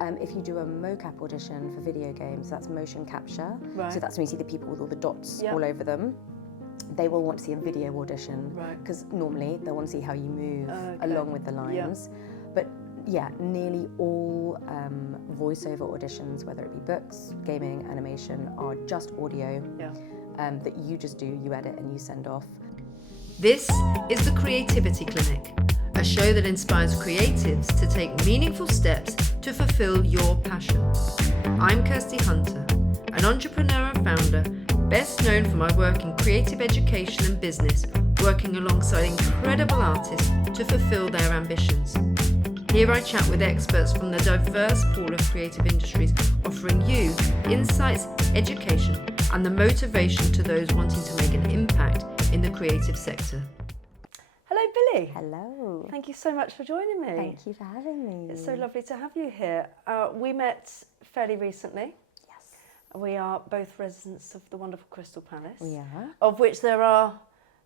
If you do a mocap audition for video games, that's motion capture. Right. So that's when you see the people with all the dots Yeah. all over them. They will want to see a video audition Right. because normally they'll want to see how you move Okay. along with the lines. But yeah, nearly all voiceover auditions, whether it be books, gaming, animation, are just audio that you just do, you edit and you send off. This is the Creativity Clinic, a show that inspires creatives to take meaningful steps to fulfill your passion. I'm Kirsty Hunter, an entrepreneur and founder, best known for my work in creative education and business, working alongside incredible artists to fulfill their ambitions. Here I chat with experts from the diverse pool of creative industries, offering you insights, education, and the motivation to those wanting to make an impact in the creative sector. Hello, Billie. Hello. Thank you so much for joining me. Thank you for having me. It's so lovely to have you here. We met fairly recently. Yes. We are both residents of the wonderful Crystal Palace. We are. Of which there are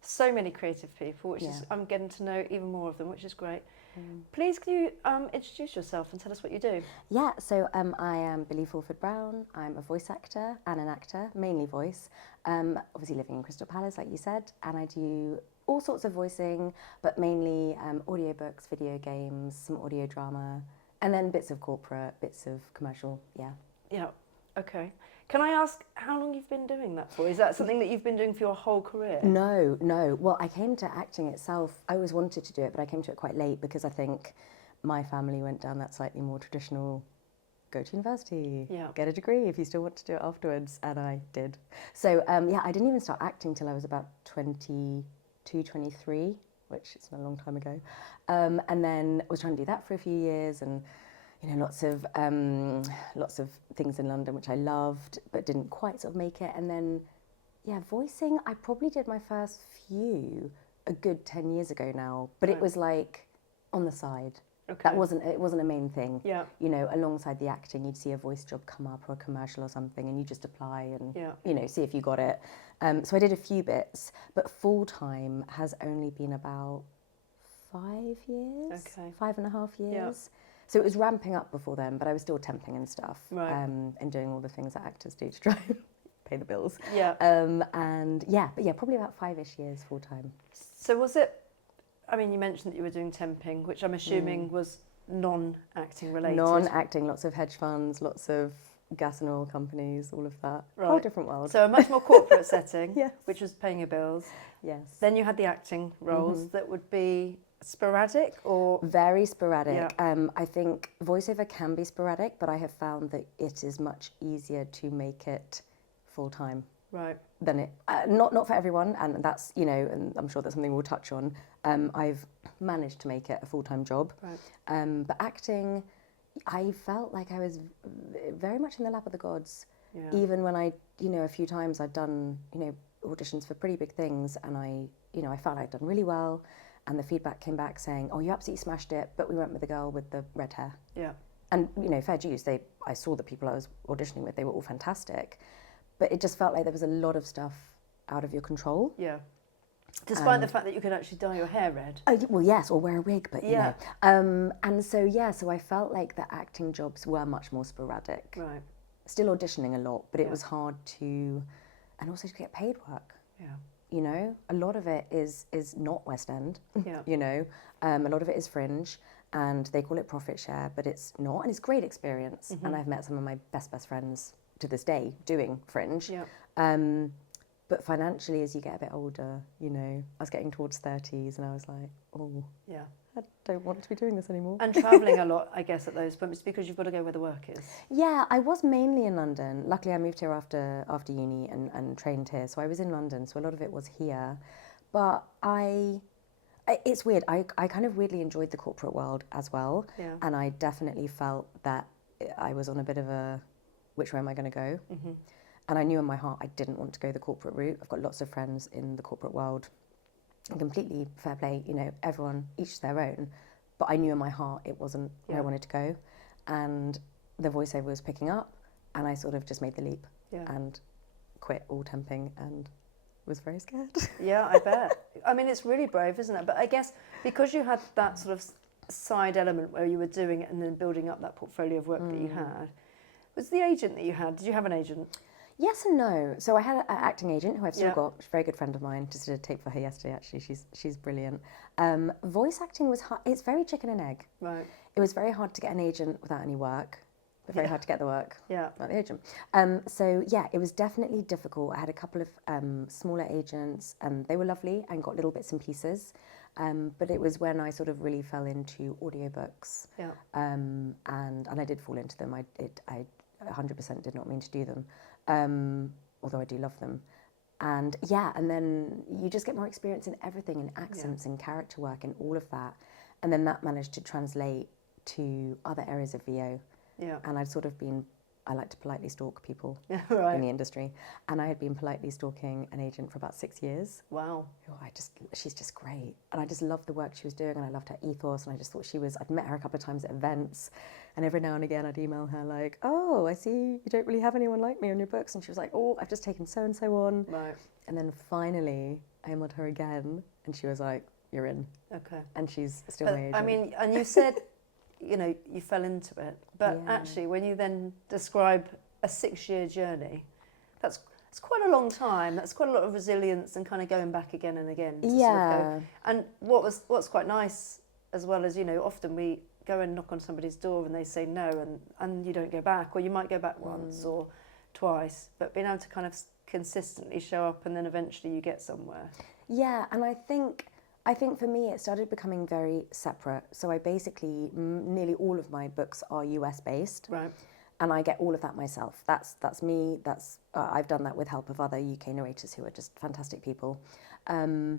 so many creative people, which is Yeah. I'm getting to know even more of them, which is great. Please can you introduce yourself and tell us what you do? Yeah, so I am Billie Fulford-Brown. I'm a voice actor and an actor, mainly voice. Obviously living in Crystal Palace, like you said, and I do all sorts of voicing, but mainly audiobooks, video games, some audio drama, and then bits of corporate, bits of commercial, yeah. Yeah, okay. Can I ask how long you've been doing that for? Is that something that you've been doing for your whole career? No. Well, I came to acting itself, I always wanted to do it, but I came to it quite late because I think my family went down that slightly more traditional, go to university, get a degree if you still want to do it afterwards, and I did. So yeah, I didn't even start acting till I was about 22, 23, which is a long time ago. And then I was trying to do that for a few years, and you know, lots of things in London which I loved, but didn't quite sort of make it. And then, yeah, voicing, I probably did my first few a good 10 years ago now, but it was like on the side. Okay. It wasn't a main thing. Yeah. You know, alongside the acting, you'd see a voice job come up or a commercial or something, and you just apply and you know, see if you got it. So I did a few bits, but full time has only been about 5 years, 5.5 years. Yeah. So it was ramping up before then, but I was still temping and stuff, and doing all the things that actors do to try and pay the bills. Yeah. And yeah, but yeah, probably about 5-ish years full time. So was it? I mean, you mentioned that you were doing temping, which I'm assuming was non-acting related. Non-acting, lots of hedge funds, lots of gas and oil companies, all of that. Right. Whole different world. So a much more corporate setting, Yes. which was paying your bills. Yes. Then you had the acting roles that would be sporadic or? Very sporadic. Yeah. I think voiceover can be sporadic, but I have found that it is much easier to make it full time. Right. Than it, not for everyone, and that's, you know, and I'm sure that's something we'll touch on. I've managed to make it a full-time job. Right. But acting, I felt like I was very much in the lap of the gods. Yeah. Even when I, you know, a few times I'd done, you know, auditions for pretty big things, and I felt I'd done really well, and the feedback came back saying, "Oh, you absolutely smashed it," but we went with the girl with the red hair. Yeah. And you know, fair dues. I saw the people I was auditioning with; they were all fantastic, but it just felt like there was a lot of stuff out of your control. Yeah. Despite the fact that you could actually dye your hair red. Oh, well, yes, or wear a wig, but you know. And so, yeah, so I felt like the acting jobs were much more sporadic. Right. Still auditioning a lot, but it was hard to, and also to get paid work. Yeah. You know, a lot of it is not West End, Yeah. you know. A lot of it is fringe, and they call it profit share, but it's not, and it's great experience. And I've met some of my best friends to this day doing fringe. Yeah. But financially, as you get a bit older, you know, I was getting towards 30s and I was like, oh, Yeah. I don't want to be doing this anymore. And travelling a lot, I guess, at those points because you've got to go where the work is. Yeah, I was mainly in London. Luckily, I moved here after uni and trained here. So I was in London, so a lot of it was here. But it's weird. I kind of weirdly enjoyed the corporate world as well. Yeah. And I definitely felt that I was on a bit of a, which way am I going to go? And I knew in my heart I didn't want to go the corporate route. I've got lots of friends in the corporate world. And completely fair play, you know, everyone, each their own. But I knew in my heart it wasn't where I wanted to go. And the voiceover was picking up, and I sort of just made the leap and quit all temping and was very scared. Yeah, I bet. I mean, it's really brave, isn't it? But I guess because you had that sort of side element where you were doing it and then building up that portfolio of work that you had, was the agent that you had, did you have an agent? Yes and no. So I had an acting agent who I've still Yeah. got. She's a very good friend of mine. Just did a tape for her yesterday, actually. She's brilliant. Voice acting was hard. It's very chicken and egg. Right. It was very hard to get an agent without any work, but very hard to get the work without the agent. So yeah, it was definitely difficult. I had a couple of smaller agents, and they were lovely and got little bits and pieces. But it was when I sort of really fell into audiobooks, and I did fall into them. I 100% did not mean to do them. Although I do love them. And yeah, and then you just get more experience in everything, in accents and character work and all of that. And then that managed to translate to other areas of VO. Yeah. And I'd sort of been, I like to politely stalk people Right. in the industry. And I had been politely stalking an agent for about 6 years. Wow. Who she's just great. And I just loved the work she was doing, and I loved her ethos, and I just thought I'd met her a couple of times at events, and every now and again I'd email her like, oh, I see you don't really have anyone like me on your books. And she was like, oh, I've just taken so-and-so on. Right. And then finally I emailed her again, and she was like, you're in. Okay. And she's still my agent. I mean, and you said, you know, you fell into it, but actually when you then describe a 6-year journey, it's quite a long time. That's quite a lot of resilience and kind of going back again and again. To sort of go. And what's quite nice as well as, you know, often we go and knock on somebody's door and they say no, and you don't go back, or you might go back once or twice, but being able to kind of consistently show up and then eventually you get somewhere. Yeah, and I think for me it started becoming very separate. So I basically, nearly all of my books are US based. Right. And I get all of that myself. That's me. I've done that with help of other UK narrators who are just fantastic people. And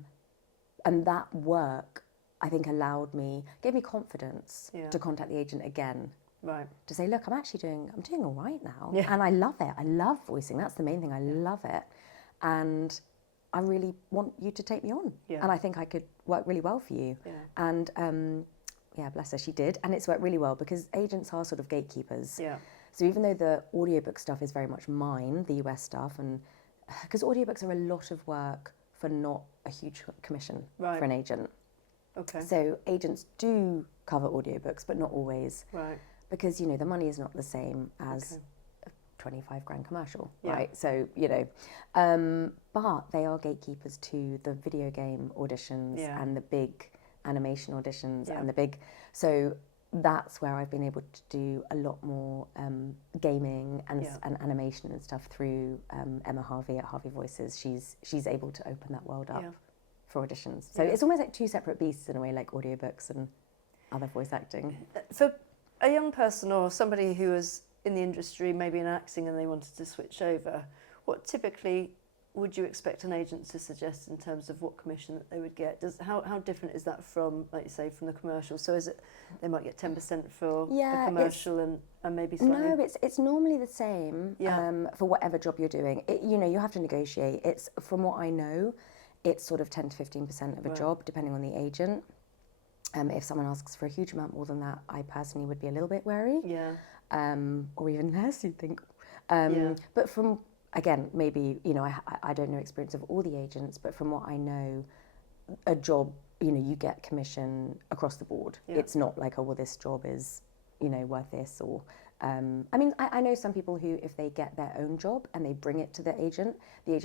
that work, I think, gave me confidence to contact the agent again. Right. To say, look, I'm doing all right now. Yeah. And I love it. I love voicing. That's the main thing. I love it. And I really want you to take me on. Yeah. And I think I could work really well for you. Yeah. And yeah, bless her, she did. And it's worked really well because agents are sort of gatekeepers. Yeah. So even though the audiobook stuff is very much mine, the US stuff, and because audiobooks are a lot of work for not a huge commission for an agent. Okay. So agents do cover audiobooks, but not always. Right. Because, you know, the money is not the same as a 25 grand commercial, right? So, you know, but they are gatekeepers to the video game auditions and the big animation auditions and the big, so that's where I've been able to do a lot more gaming and animation and stuff through Emma Harvey at Harvey Voices. She's able to open that world up for auditions. So it's almost like two separate beasts in a way, like audiobooks and other voice acting. For a young person or somebody who is in the industry, maybe in acting, and they wanted to switch over, what typically would you expect an agent to suggest in terms of what commission that they would get? How different is that from, like you say, from the commercial? So is it they might get 10% for a commercial and maybe slightly? No, it's normally the same for whatever job you're doing. You know, you have to negotiate. It's, from what I know, it's sort of 10 to 15% of a job, depending on the agent. If someone asks for a huge amount more than that, I personally would be a little bit wary. Yeah. Or even less, you'd think. But from, again, maybe, you know, I don't know experience of all the agents, but from what I know, a job, you know, you get commission across the board. Yeah. It's not like, oh, well, this job is, you know, worth this, or, I mean, I know some people who, if they get their own job and they bring it to the agent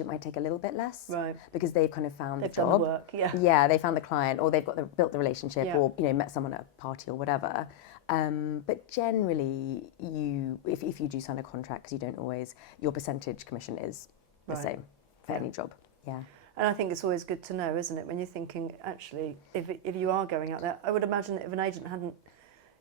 might take a little bit less, right? Because they've kind of found the job. Done the work, yeah, they found the client, or they've got built the relationship, or, you know, met someone at a party or whatever. But generally, if you do sign a contract, because you don't always, your percentage commission is the same for any job. Yeah. And I think it's always good to know, isn't it, when you're thinking, actually, if you are going out there, I would imagine that if an agent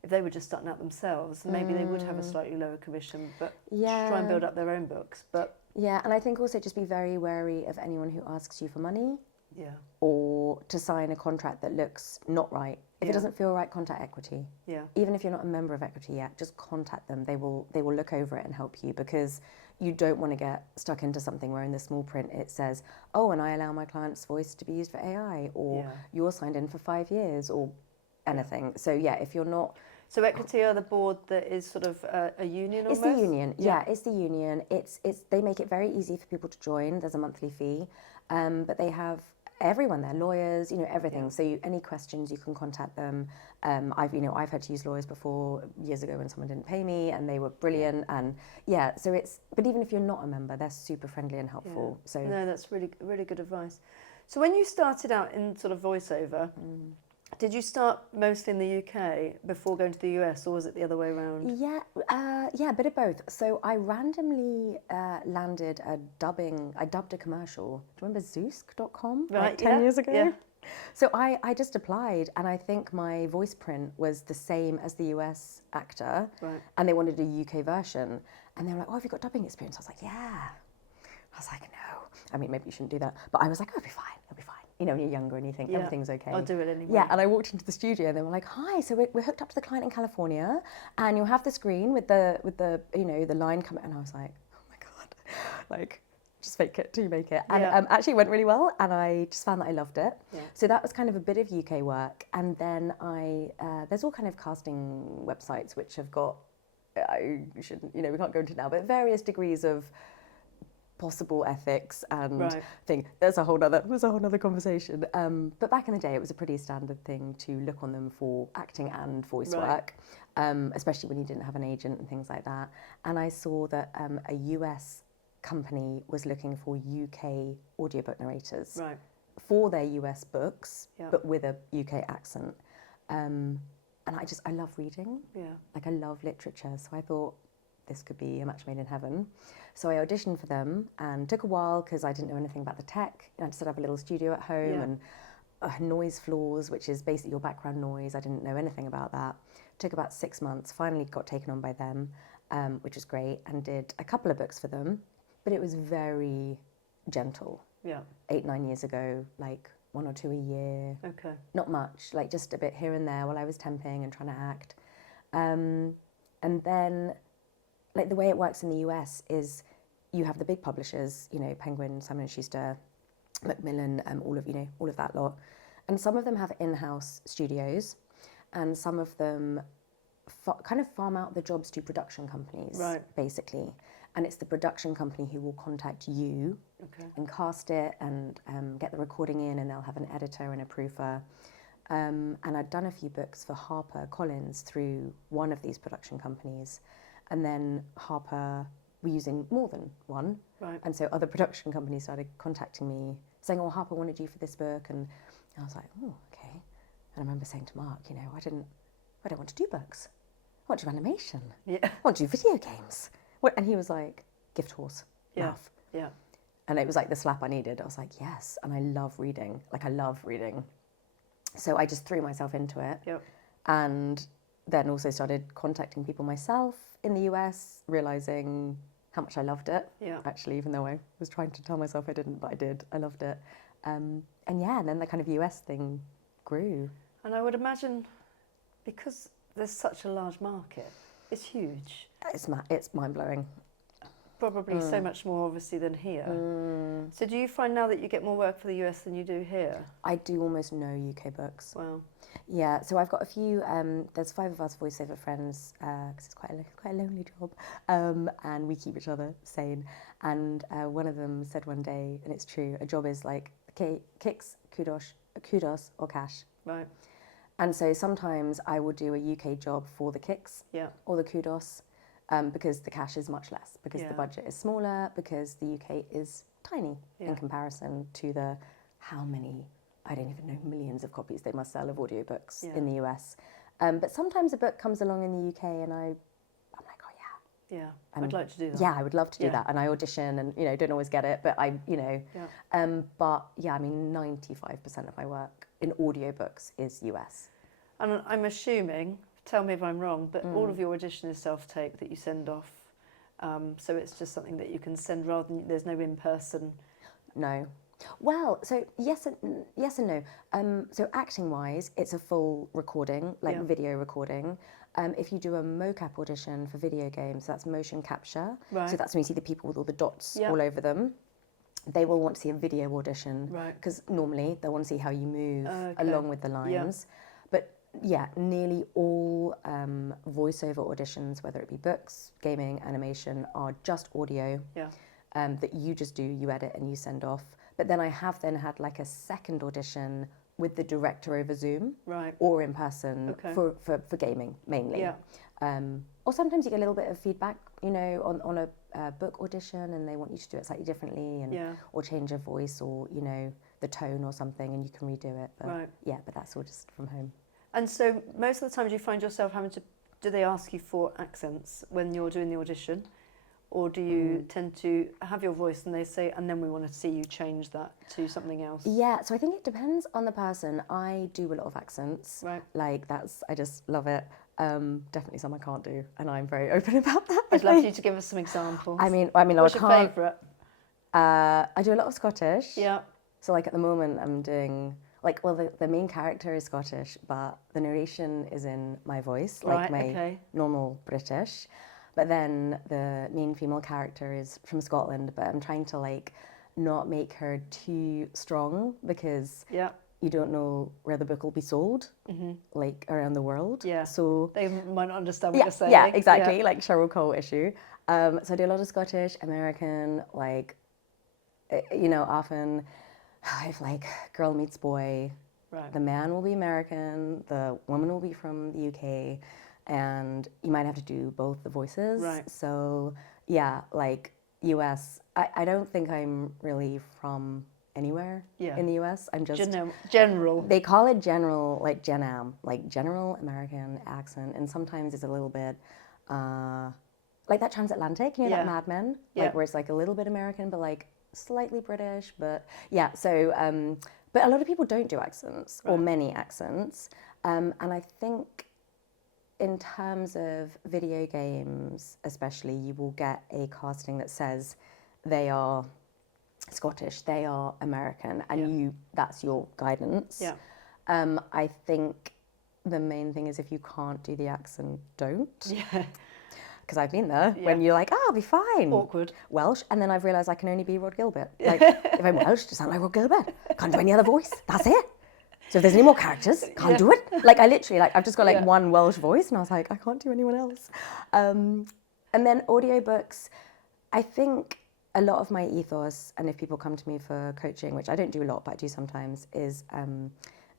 if they were just starting out themselves, maybe they would have a slightly lower commission, but try and build up their own books. But yeah, and I think also just be very wary of anyone who asks you for money. Yeah. Or to sign a contract that looks not right. If it doesn't feel right, contact Equity. Yeah. Even if you're not a member of Equity yet, just contact them. They will look over it and help you, because you don't want to get stuck into something where in the small print it says, oh, and I allow my client's voice to be used for AI, or you're signed in for 5 years, or anything. So yeah, if you're not... So Equity are the board that is sort of a union almost? It's the union, it's the union. They make it very easy for people to join. There's a monthly fee, but they have everyone there, lawyers, everything. So any questions, you can contact them. I've had to use lawyers before, years ago, when someone didn't pay me, and they were brilliant. And so but even if you're not a member, they're super friendly and helpful. So no, that's really, really good advice. So when you started out in sort of voiceover, did you start mostly in the UK before going to the US, or was it the other way around? Yeah, a bit of both. So I randomly landed I dubbed a commercial. Do you remember Zeusk.com? Right, like 10 years ago? Yeah. So I just applied, and I think my voice print was the same as the US actor, Right. and they wanted a UK version. And they were like, oh, have you got dubbing experience? I was like, yeah. I was like, no. I mean, maybe you shouldn't do that. But I was like, oh, it'll be fine, when you're younger and you think everything's okay. I'll do it anyway. Yeah, and I walked into the studio and they were like, hi, so we're hooked up to the client in California, and you'll have the screen with the the line coming. And I was like, oh my God, like, just fake it till you make it. And actually it went really well, and I just found that I loved it. Yeah. So that was kind of a bit of UK work. And then there's all kind of casting websites which have got, we can't go into it now, but various degrees of possible ethics and thing. There's a whole nother conversation. But back in the day, it was a pretty standard thing to look on them for acting and voice work, especially when you didn't have an agent and things like that. And I saw that a US company was looking for UK audiobook narrators for their US books, but with a UK accent. And I love reading. Yeah. Like, I love literature. So I thought this could be a match made in heaven. So I auditioned for them, and took a while because I didn't know anything about the tech. I just set up a little studio at home and noise floors, which is basically your background noise. I didn't know anything about that. Took about 6 months, finally got taken on by them, which was great, and did a couple of books for them. But it was very gentle. Yeah. 8-9 years ago, like 1 or 2 a year. Okay. Not much, like just a bit here and there while I was temping and trying to act. And then, like, the way it works in the US is you have the big publishers, Penguin, Simon & Schuster, Macmillan, all of that lot. And some of them have in-house studios, and some of them kind of farm out the jobs to production companies, basically. And it's the production company who will contact you and cast it and get the recording in, and they'll have an editor and a proofer. And I'd done a few books for HarperCollins through one of these production companies. And then Harper were using more than one. Right. And so other production companies started contacting me saying, oh, Harper wanted you for this book. And I was like, oh, okay. And I remember saying to Mark, I don't want to do books. I want to do animation. Yeah. I want to do video games. And he was like, gift horse, mouth. Yeah. And it was like the slap I needed. I was like, yes. And I love reading. Like, I love reading. So I just threw myself into it. Yep. And then also started contacting people myself in the US, realising how much I loved it. Yeah. Actually, even though I was trying to tell myself I didn't, but I did. I loved it. And then the kind of US thing grew. And I would imagine, because there's such a large market, it's huge. It's mind-blowing. Probably so much more, obviously, than here. So do you find now that you get more work for the US than you do here? I do almost no UK books. Wow. Yeah, so I've got a few, there's 5 of us voiceover friends, because it's quite a lonely job, and we keep each other sane. And one of them said one day, and it's true, a job is like kicks, kudos or cash. Right. And so sometimes I will do a UK job for the kicks or the kudos, because the cash is much less, because the budget is smaller, because the UK is tiny in comparison to the how many, I don't even know, millions of copies they must sell of audiobooks in the US. But sometimes a book comes along in the UK and I'm like, oh yeah. Yeah, I'd like to do that. Yeah, I would love to do that. And I audition and, don't always get it, but but yeah, I mean, 95% of my work in audiobooks is US. And I'm assuming, tell me if I'm wrong, but all of your audition is self-tape that you send off. So it's just something that you can send rather than, there's no in-person. No. Well, so yes and no. So acting-wise, it's a full recording, like video recording. If you do a mocap audition for video games, that's motion capture. Right. So that's when you see the people with all the dots all over them. They will want to see a video audition, because normally they'll want to see how you move along with the lines. But yeah, nearly all voiceover auditions, whether it be books, gaming, animation, are just audio that you just do, you edit and you send off. But then I have then had like a second audition with the director over Zoom, right, or in person for gaming mainly. Yeah. Or sometimes you get a little bit of feedback, you know, on a book audition, and they want you to do it slightly differently, and or change your voice, or you know, the tone or something, and you can redo it. But right. yeah, but that's all just from home. And so most of the times you find yourself having to, do they ask you for accents when you're doing the audition? Or do you tend to have your voice and they say, and then we want to see you change that to something else? Yeah, so I think it depends on the person. I do a lot of accents. Right. Like I just love it. Definitely some I can't do, and I'm very open about that. I'd love you to give us some examples. I mean, what's your favourite? I do a lot of Scottish. Yeah. So like at the moment I'm doing, like, well, the main character is Scottish, but the narration is in my voice, like my normal British. But then the main female character is from Scotland, but I'm trying to like not make her too strong, because you don't know where the book will be sold, like around the world. Yeah. So they might not understand what you're saying. Yeah, exactly. Like Cheryl Cole issue. So I do a lot of Scottish, American, like, you know, often if like girl meets boy, the man will be American, the woman will be from the UK, and you might have to do both the voices. Right. So yeah, like US, I don't think I'm really from anywhere in the US. I'm just general. They call it general, like Gen Am, like general American accent, and sometimes it's a little bit like that transatlantic, you know, that Mad Men, like where it's like a little bit American, but like slightly British. But yeah, so but a lot of people don't do accents, or many accents, and I think in terms of video games especially, you will get a casting that says they are Scottish, they are American, and that's your guidance. Yeah. I think the main thing is if you can't do the accent, don't. Yeah. Because I've been there when you're like, I'll be fine. Awkward. Welsh, and then I've realised I can only be Rod Gilbert. Like, if I'm Welsh, just sound like Rod Gilbert. Can't do any other voice. That's it. So if there's any more characters, can't do it. Like, I literally, like, I've just got like one Welsh voice, and I was like, I can't do anyone else. And then audiobooks, I think a lot of my ethos, and if people come to me for coaching, which I don't do a lot, but I do sometimes, is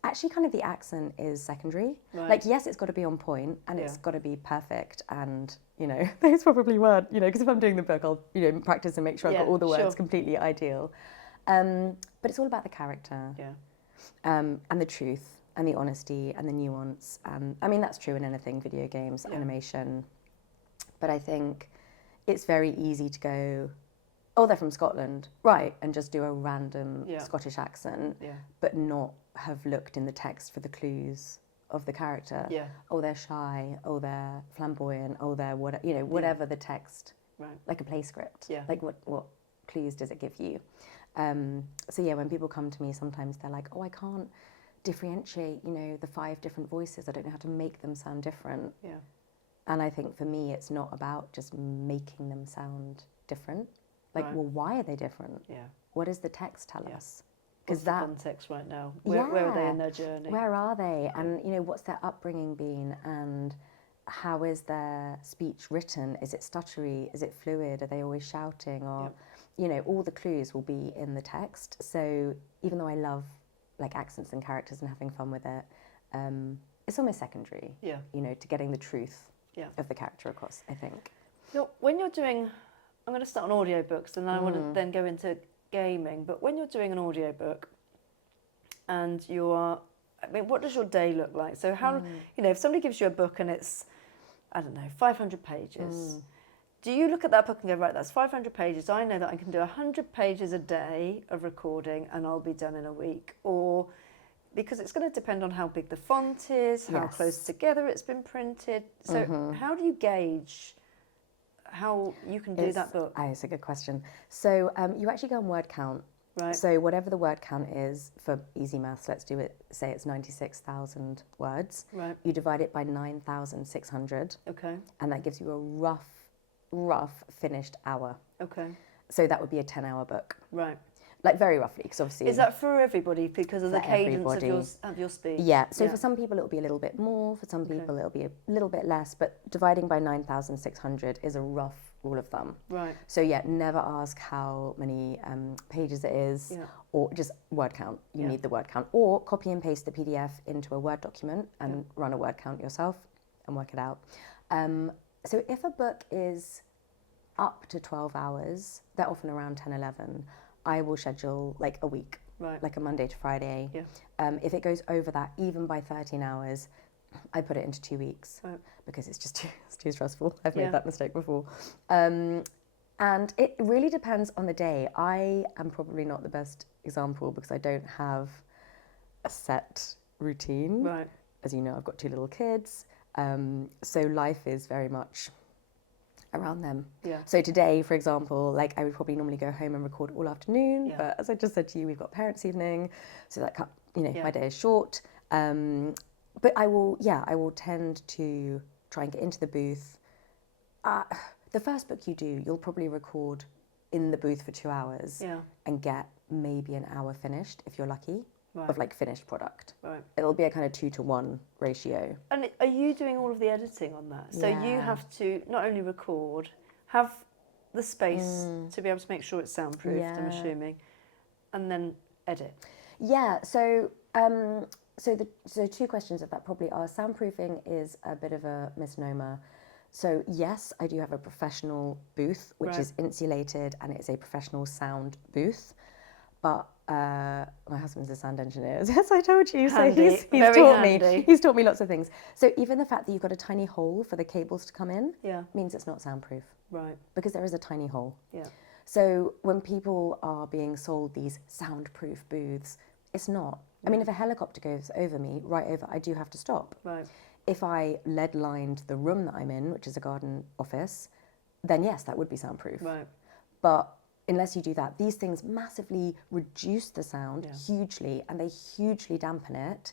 actually kind of the accent is secondary. Right. Like, yes, it's got to be on point, and it's got to be perfect, and, you know, those probably weren't, you know, because if I'm doing the book, I'll, you know, practice and make sure I've got all the words completely ideal. But it's all about the character. Yeah. And the truth, and the honesty, and the nuance. I mean, that's true in anything, video games, animation. But I think it's very easy to go, oh, they're from Scotland, right, and just do a random Scottish accent, but not have looked in the text for the clues of the character. Yeah. Oh, they're shy, oh, they're flamboyant, oh, they're what, you know, whatever the text, like a play script. Yeah. Like what clues does it give you? So yeah, when people come to me, sometimes they're like, oh, I can't differentiate, you know, the 5 different voices. I don't know how to make them sound different. Yeah. And I think for me, it's not about just making them sound different. Like, well, why are they different? Yeah. What does the text tell us? What's the context right now? Where are they in their journey? Where are they? And, you know, what's their upbringing been? And how is their speech written? Is it stuttery? Is it fluid? Are they always shouting? Or, you know, all the clues will be in the text. So even though I love, like, accents and characters and having fun with it, it's almost secondary, you know, to getting the truth of the character across, I think. When you're doing... I'm going to start on audiobooks, and then I want to then go into gaming. But when you're doing an audiobook and you are, I mean, what does your day look like? So how, you know, if somebody gives you a book and it's, I don't know, 500 pages, do you look at that book and go, right, that's 500 pages. I know that I can do 100 pages a day of recording and I'll be done in a week. Or because it's going to depend on how big the font is, how close together it's been printed. So how do you gauge how you can do that book? It's a good question. So you actually go on word count. Right. So whatever the word count is, for easy maths, let's do it, say it's 96,000 words. Right. You divide it by 9,600. Okay. And that gives you a rough finished hour. Okay. So that would be a 10-hour book. Right. Like very roughly, because obviously... Is that for everybody because of the cadence of your speech? Yeah, so for some people it'll be a little bit more, for some people it'll be a little bit less, but dividing by 9,600 is a rough rule of thumb. Right. So yeah, never ask how many pages it is, or just word count. You need the word count. Or copy and paste the PDF into a Word document and run a word count yourself and work it out. So if a book is up to 12 hours, they're often around 10, 11, I will schedule like a week, like a Monday to Friday. Yeah. If it goes over that, even by 13 hours, I put it into 2 weeks because it's just too stressful. I've made that mistake before. And it really depends on the day. I am probably not the best example because I don't have a set routine. Right. As you know, I've got 2 little kids. So life is very much around them. Yeah. So today, for example, like I would probably normally go home and record all afternoon, but as I just said to you, we've got parents' evening, so that my day is short. But I will tend to try and get into the booth. The first book you do, you'll probably record in the booth for 2 hours and get maybe an hour finished if you're lucky. Of like finished product. Right. It'll be a kind of 2-to-1 ratio. And are you doing all of the editing on that? So you have to not only record, have the space to be able to make sure it's soundproofed, I'm assuming, and then edit. Yeah. So so 2 questions of that probably are: soundproofing is a bit of a misnomer. So yes, I do have a professional booth which is insulated and it's a professional sound booth, but my husband's a sound engineer, as I told you, so he's taught me lots of things. So even the fact that you've got a tiny hole for the cables to come in means it's not soundproof. Right. Because there is a tiny hole. Yeah. So when people are being sold these soundproof booths, it's not. I mean, if a helicopter goes over me, right over, I do have to stop. Right. If I lead-lined the room that I'm in, which is a garden office, then yes, that would be soundproof. Right. But unless you do that, these things massively reduce the sound hugely, and they hugely dampen it.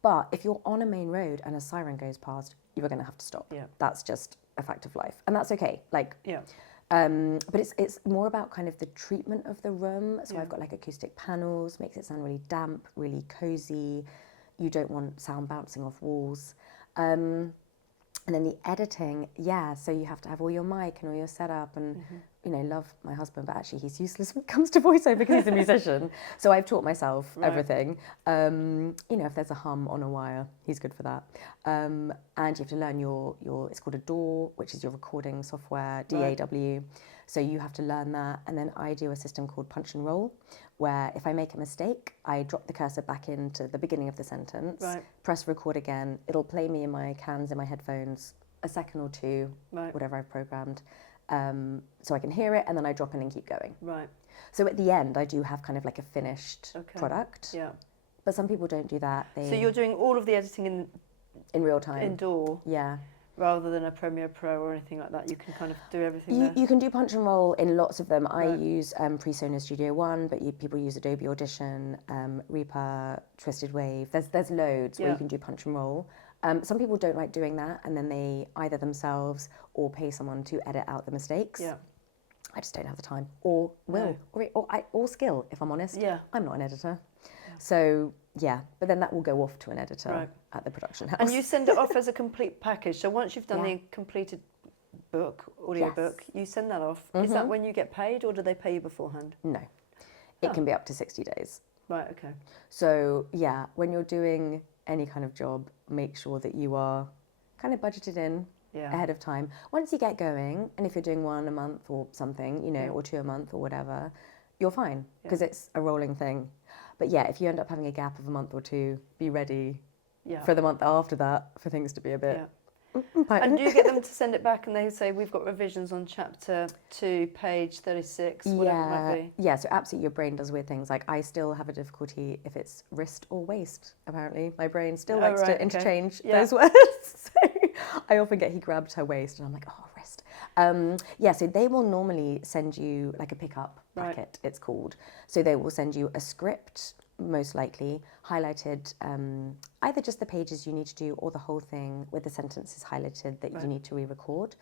But if you're on a main road and a siren goes past, you're going to have to stop. Yeah. That's just a fact of life, and that's okay. Like, but it's more about kind of the treatment of the room. So I've got like acoustic panels, makes it sound really damp, really cozy. You don't want sound bouncing off walls. And then the editing, so you have to have all your mic and all your setup and, love my husband, but actually he's useless when it comes to voiceover because he's a musician. So I've taught myself everything. If there's a hum on a wire, he's good for that. And you have to learn your it's called a DAW, which is your recording software, DAW. So you have to learn that. And then I do a system called punch and roll, where if I make a mistake, I drop the cursor back into the beginning of the sentence, press record again. It'll play me in my cans, in my headphones, a second or 2, whatever I've programmed, so I can hear it, and then I drop in and keep going. Right. So at the end, I do have kind of like a finished product. Yeah. But some people don't do that. So you're doing all of the editing in real time. In DAW. Yeah. Rather than a Premiere Pro or anything like that, you can kind of do everything there. You can do punch and roll in lots of them. I use PreSonus Studio One, but people use Adobe Audition, Reaper, Twisted Wave. There's loads where you can do punch and roll. Some people don't like doing that, and then they either themselves or pay someone to edit out the mistakes. Yeah. I just don't have the time, or or skill, if I'm honest. Yeah. I'm not an editor. So, but then that will go off to an editor at the production house. And you send it off as a complete package. So once you've done the completed audiobook, you send that off. Is that when you get paid, or do they pay you beforehand? No. It can be up to 60 days. Right, okay. So, when you're doing any kind of job, make sure that you are kind of budgeted in ahead of time. Once you get going, and if you're doing 1 a month or something, or 2 a month or whatever, you're fine, because it's a rolling thing. But if you end up having a gap of a month or 2, be ready for the month after that for things to be a bit... And do you get them to send it back and they say, we've got revisions on chapter 2, page 36, whatever it might be? Yeah, so absolutely your brain does weird things. Like I still have a difficulty if it's wrist or waist, apparently. My brain still likes to interchange those words. So I often get, he grabbed her waist, and I'm like, oh, wrist. So they will normally send you like a pickup packet, it's called. So they will send you a script, most likely, highlighted either just the pages you need to do or the whole thing with the sentences highlighted that you need to re-record.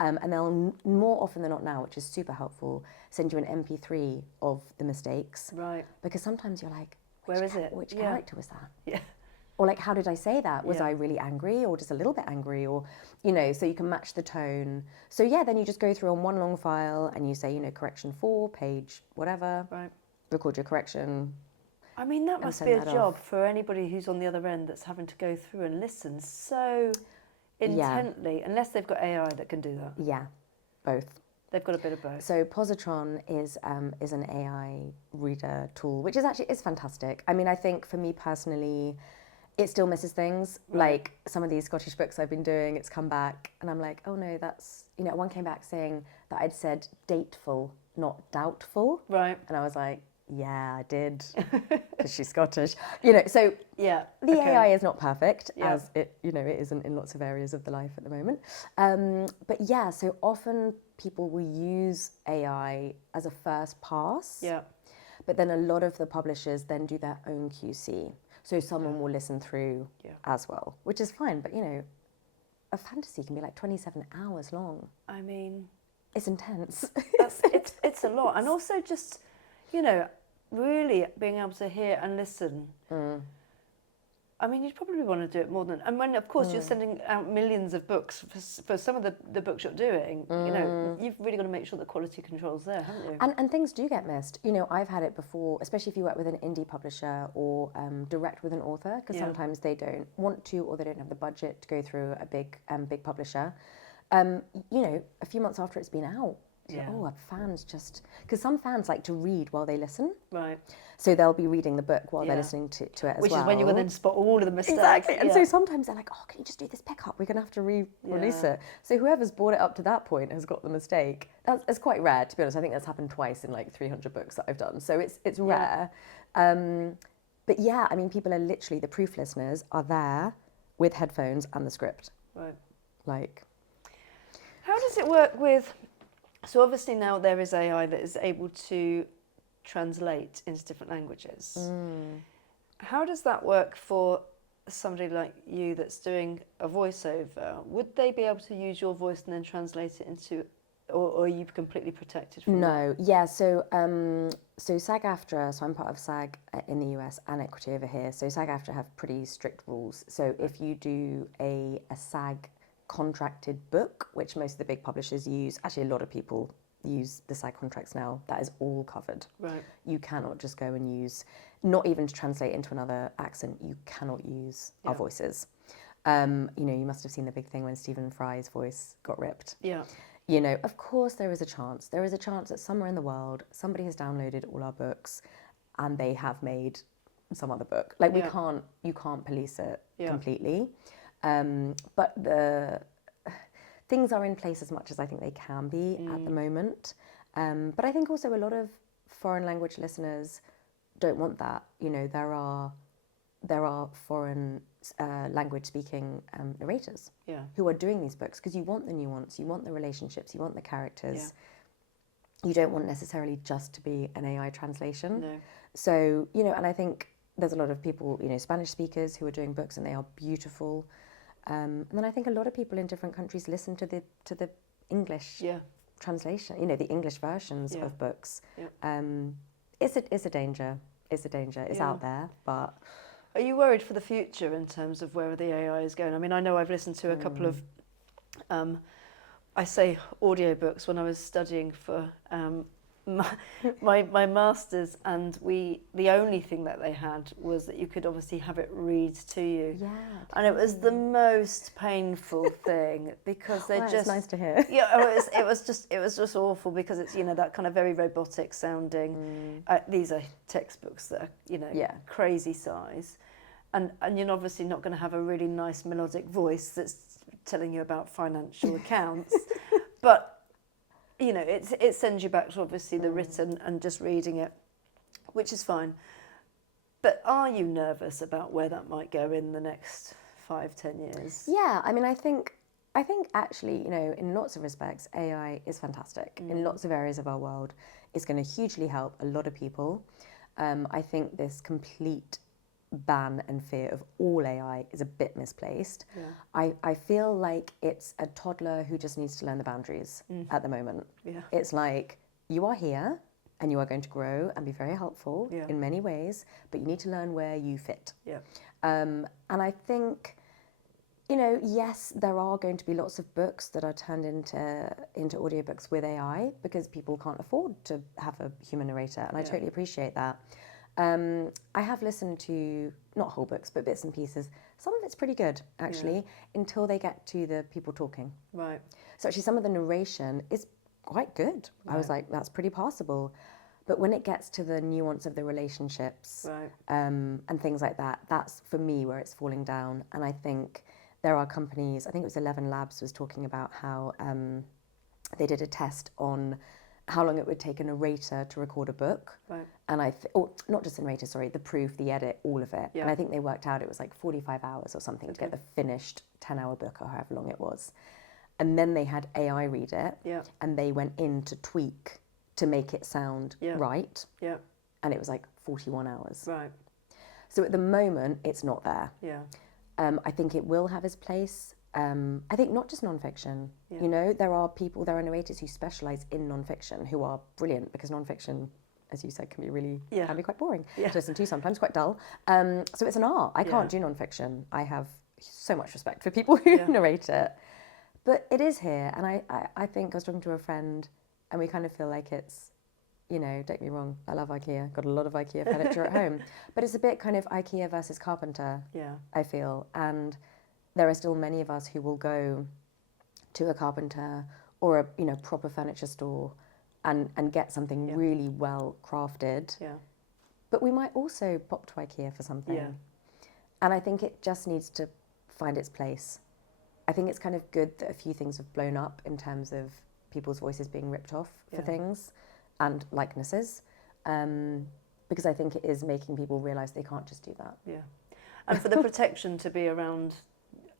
And they'll more often than not now, which is super helpful, send you an MP3 of the mistakes. Right. Because sometimes you're like, where is it? Which character was that? Yeah. Or like, how did I say that? Was I really angry or just a little bit angry? Or, you know, so you can match the tone. So yeah, then you just go through on one long file and you say, you know, correction 4, page, whatever. Right. Record your correction. I mean, that must be a job for anybody who's on the other end that's having to go through and listen so intently, unless they've got AI that can do that. Yeah, both. They've got a bit of both. So Positron is an AI reader tool, which is fantastic. I mean, I think for me personally, it still misses things. Right. Like some of these Scottish books I've been doing, it's come back and I'm like, oh no, that's, you know, one came back saying that I'd said dateful, not doubtful. Right. And I was like, yeah, I did, because she's Scottish. You know, so the AI is not perfect, as it, you know, it isn't in lots of areas of the life at the moment. But yeah, so often people will use AI as a first pass. Yeah. But then a lot of the publishers then do their own QC. So someone will listen through as well, which is fine. But, you know, a fantasy can be like 27 hours long. I mean, it's intense. It's a lot. And also just, you know, really being able to hear and listen. I mean, you'd probably want to do it more than... And when, of course, you're sending out millions of books for some of the books you're doing, you know, you've really got to make sure the quality control's there, haven't you? And things do get missed. You know, I've had it before, especially if you work with an indie publisher or direct with an author, because sometimes they don't want to or they don't have the budget to go through a big publisher. You know, a few months after it's been out, fans just... Because some fans like to read while they listen. Right. So they'll be reading the book while they're listening to it as well. Which is when you will then spot all of the mistakes. Exactly. And so sometimes they're like, oh, can you just do this pickup? We're going to have to re-release it. So whoever's brought it up to that point has got the mistake. That's quite rare, to be honest. I think that's happened twice in like 300 books that I've done. So it's rare. But yeah, I mean, people are literally, the proof listeners are there with headphones and the script. Right. Like... How does it work with... So obviously now there is AI that is able to translate into different languages. How does that work for somebody like you that's doing a voiceover? Would they be able to use your voice and then translate it into, or are you completely protected from that? Yeah, so SAG-AFTRA, so I'm part of SAG in the US and Equity over here, so SAG-AFTRA have pretty strict rules. So if you do a SAG contracted book, which most of the big publishers use, actually a lot of people use the SAG contracts now, that is all covered. Right. You cannot just go and use, not even to translate into another accent, you cannot use our voices. You know, you must have seen the big thing when Stephen Fry's voice got ripped. Yeah. You know, of course there is a chance. There is a chance that somewhere in the world, somebody has downloaded all our books and they have made some other book. Like you can't police it completely. But the things are in place as much as I think they can be at the moment. But I think also a lot of foreign language listeners don't want that. You know, there are foreign language speaking narrators who are doing these books because you want the nuance, you want the relationships, you want the characters. You don't want necessarily just to be an AI translation. No. So, you know, and I think there's a lot of people, you know, Spanish speakers who are doing books and they are beautiful. And then I think a lot of people in different countries listen to the English translation, you know, the English versions of books. It's a danger. It's a danger. It's out there, but... Are you worried for the future in terms of where the AI is going? I mean, I know I've listened to a couple of, I say audiobooks when I was studying for my master's, and the only thing that they had was that you could obviously have it read to you. Yeah. And it was the most painful thing because they It's just... nice to hear. It was just awful because it's, you know, that kind of very robotic sounding. These are textbooks that are, you know, crazy size. And you're obviously not going to have a really nice melodic voice that's telling you about financial accounts. But you know, it sends you back to obviously the written and just reading it, which is fine. But are you nervous about where that might go in the next 5-10 years? Yeah, I mean, I think actually, you know, in lots of respects, AI is fantastic. In lots of areas of our world, it's going to hugely help a lot of people. I think this complete ban and fear of all AI is a bit misplaced. I feel like it's a toddler who just needs to learn the boundaries at the moment. It's like, you are here and you are going to grow and be very helpful in many ways, but you need to learn where you fit. And I think, you know, yes, there are going to be lots of books that are turned into audiobooks with AI because people can't afford to have a human narrator, and I totally appreciate that. I have listened to, not whole books, but bits and pieces. Some of it's pretty good, actually, until they get to the people talking. Right. So actually some of the narration is quite good. I was like, that's pretty passable. But when it gets to the nuance of the relationships and things like that, that's, for me, where it's falling down. And I think there are companies, I think it was 11 Labs was talking about how they did a test on how long it would take a narrator to record a book. And not just a narrator, sorry, the proof, the edit, all of it. And I think they worked out it was like 45 hours or something to get the finished 10-hour book or however long it was. And then they had AI read it and they went in to tweak to make it sound right. And it was like 41 hours. So at the moment, it's not there. I think it will have its place. I think not just nonfiction. You know, there are narrators who specialise in nonfiction who are brilliant, because nonfiction, as you said, can be quite boring to listen to, sometimes quite dull. So it's an art. I can't do nonfiction. I have so much respect for people who narrate it. But it is here, and I think I was talking to a friend, and we kind of feel like it's, you know, don't get me wrong, I love IKEA, got a lot of IKEA furniture at home, but it's a bit kind of IKEA versus Carpenter, I feel, and there are still many of us who will go to a Carpenter or a, you know, proper furniture store and get something really well crafted, but we might also pop to IKEA for something, and I think it just needs to find its place. I think it's kind of good that a few things have blown up in terms of people's voices being ripped off for things and likenesses, because I think it is making people realise they can't just do that. And for the protection to be around,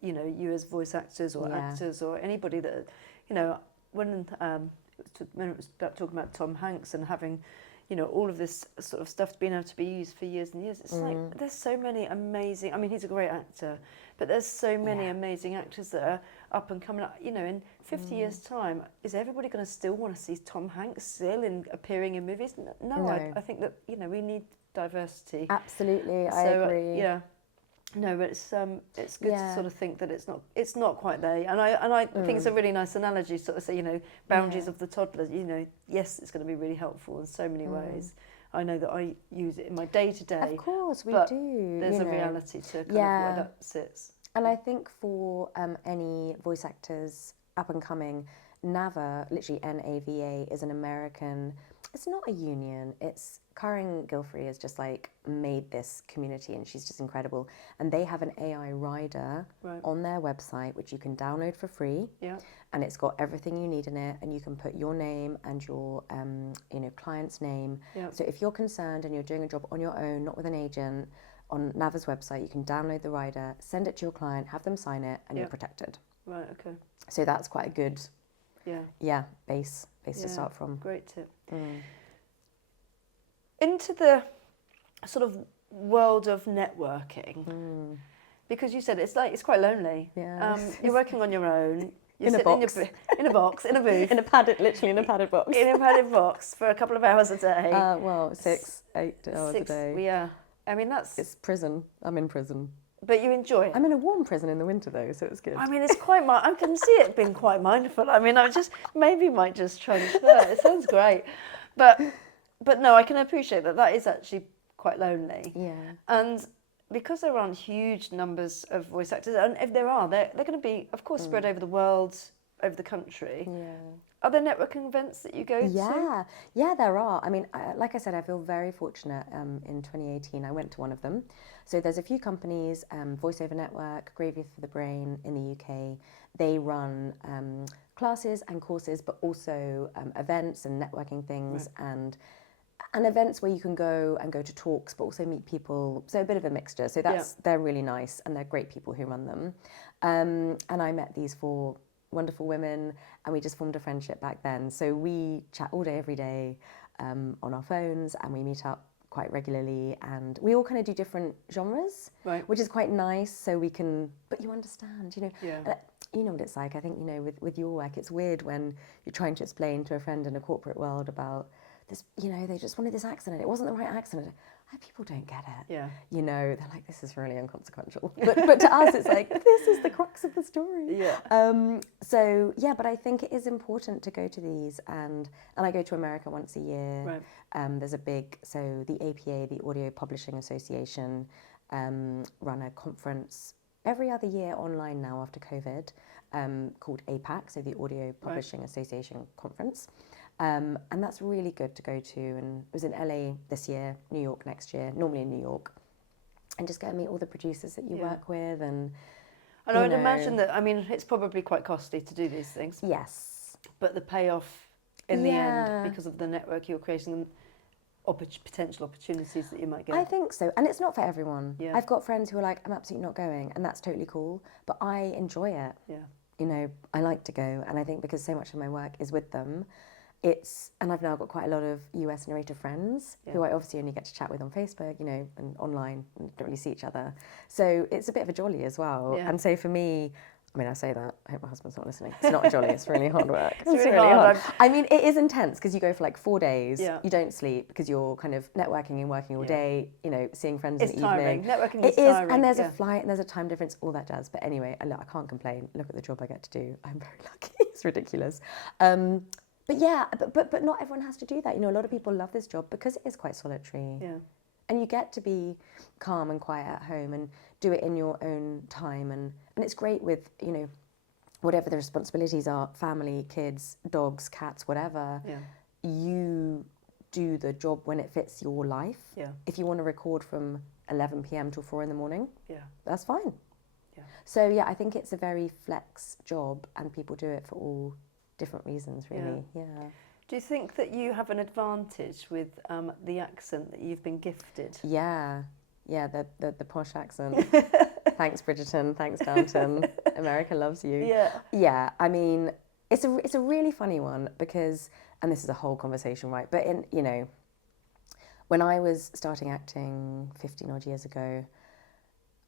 you know, you as voice actors or actors or anybody that, you know, when it was talking about Tom Hanks and having, you know, all of this sort of stuff being able to be used for years and years. It's like, there's so many amazing, I mean, he's a great actor, but there's so many amazing actors that are up and coming up. You know, in 50 years' time, is everybody going to still want to see Tom Hanks still appearing in movies? No. I think that, you know, we need diversity. Absolutely, I agree. No, but it's good to sort of think that it's not quite there, and I think it's a really nice analogy, sort of say, you know, boundaries of the toddler. You know, yes, it's going to be really helpful in so many ways. I know that I use it in my day-to-day. Of course, we do. There's a reality to kind of where that sits. And I think for any voice actors up and coming, NAVA, literally NAVA, is an American. It's not a union. It's Karen Gilfrey has just like made this community, and she's just incredible. And they have an AI rider on their website, which you can download for free. And it's got everything you need in it, and you can put your name and your you know, client's name. So if you're concerned and you're doing a job on your own, not with an agent, on NAVA's website, you can download the rider, send it to your client, have them sign it, and you're protected. Right. Okay. So that's quite a good base to start from. Great tip. Into the sort of world of networking, because you said it's quite lonely. You're working on your own. You're in a box. In a box, in a booth. Literally in a padded box. In a padded box for a couple of hours a day. Well, 8 hours a day. Yeah. I mean, It's prison. I'm in prison. But you enjoy it. I'm in a warm prison in the winter, though, so it's good. I mean, it's quite... I can see it being quite mindful. I mean, I might just transfer. It sounds great. But no, I can appreciate that is actually quite lonely. And because there aren't huge numbers of voice actors, and if there are, they're going to be, of course, spread over the world, over the country. Are there networking events that you go to? Yeah, there are. I mean, like I said, I feel very fortunate. In 2018, I went to one of them. So there's a few companies, Voiceover Network, Gravy for the Brain in the UK. They run classes and courses, but also events and networking things, and events where you can go to talks, but also meet people. So a bit of a mixture. So they're really nice, and they're great people who run them. And I met these 4 wonderful women, and we just formed a friendship back then. So we chat all day, every day, on our phones, and we meet up quite regularly, and we all kind of do different genres, Right. which is quite nice. So we can, but you understand, you know. Yeah. You know what it's like. I think, you know, with your work, it's weird when you're trying to explain to a friend in a corporate world about this, you know, they just wanted this accent and it wasn't the right accent. People don't get it. Yeah. You know, they're like, this is really inconsequential. But to us, it's like, this is the crux of the story. Yeah. So, yeah, but I think it is important to go to these. And I go to America once a year. Right. There's a big, so the APA, the Audio Publishing Association, run a conference every other year online now after COVID, called APAC, so the Audio Publishing Association Conference. And that's really good to go to. And it was in LA this year, New York next year, normally in New York. And just go and meet all the producers that you work with. And I would imagine that, I mean, it's probably quite costly to do these things. Yes. But the payoff in the end, because of the network you're creating and potential opportunities that you might get. I think so. And it's not for everyone. Yeah. I've got friends who are like, I'm absolutely not going. And that's totally cool. But I enjoy it. Yeah. You know, I like to go. And I think because so much of my work is with them, and I've now got quite a lot of US narrator friends who I obviously only get to chat with on Facebook, you know, and online, and don't really see each other. So it's a bit of a jolly as well. Yeah. And so for me, I mean, I say that, I hope my husband's not listening. It's not a jolly, it's really hard work. It's really hard. I mean, it is intense because you go for like 4 days, Yeah. you don't sleep because you're kind of networking and working all day, you know, seeing friends It's in the tiring. evening. Networking It is is, tiring. and there's a flight and there's a time difference, all that jazz. But anyway, I can't complain. Look at the job I get to do. I'm very lucky. It's ridiculous. But yeah, but not everyone has to do that. You know, a lot of people love this job because it is quite solitary. Yeah. And you get to be calm and quiet at home and do it in your own time. And it's great with, you know, whatever the responsibilities are, family, kids, dogs, cats, whatever. Yeah. You do the job when it fits your life. Yeah. If you want to record from 11 p.m. till 4 in the morning, that's fine. Yeah. So yeah, I think it's a very flex job and people do it for all different reasons, really. Yeah. Do you think that you have an advantage with the accent that you've been gifted? Yeah, the posh accent. Thanks, Bridgerton. Thanks, Downton. America loves you. Yeah. Yeah, I mean, it's a really funny one because, and this is a whole conversation, right? But you know, when I was starting acting 15 odd years ago,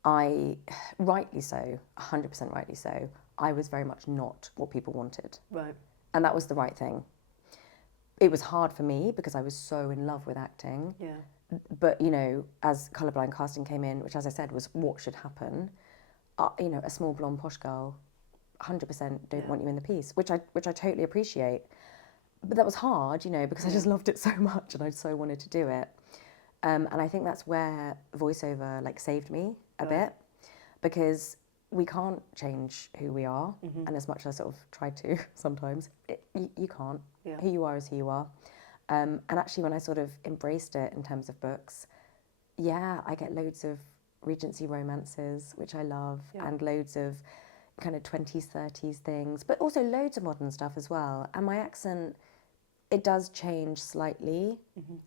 I, rightly so, 100% rightly so, I was very much not what people wanted. Right. And that was the right thing. It was hard for me because I was so in love with acting. Yeah. But, you know, as colourblind casting came in, which as I said was what should happen, you know, a small blonde posh girl, 100% don't want you in the piece, which I totally appreciate. But that was hard, you know, because I just loved it so much and I so wanted to do it. And I think that's where voiceover like saved me a bit, because we can't change who we are, and as much as I sort of try to sometimes, you can't. Yeah. Who you are is who you are. And actually when I sort of embraced it in terms of books, I get loads of Regency romances, which I love, and loads of kind of 20s, 30s things, but also loads of modern stuff as well. And my accent, it does change slightly.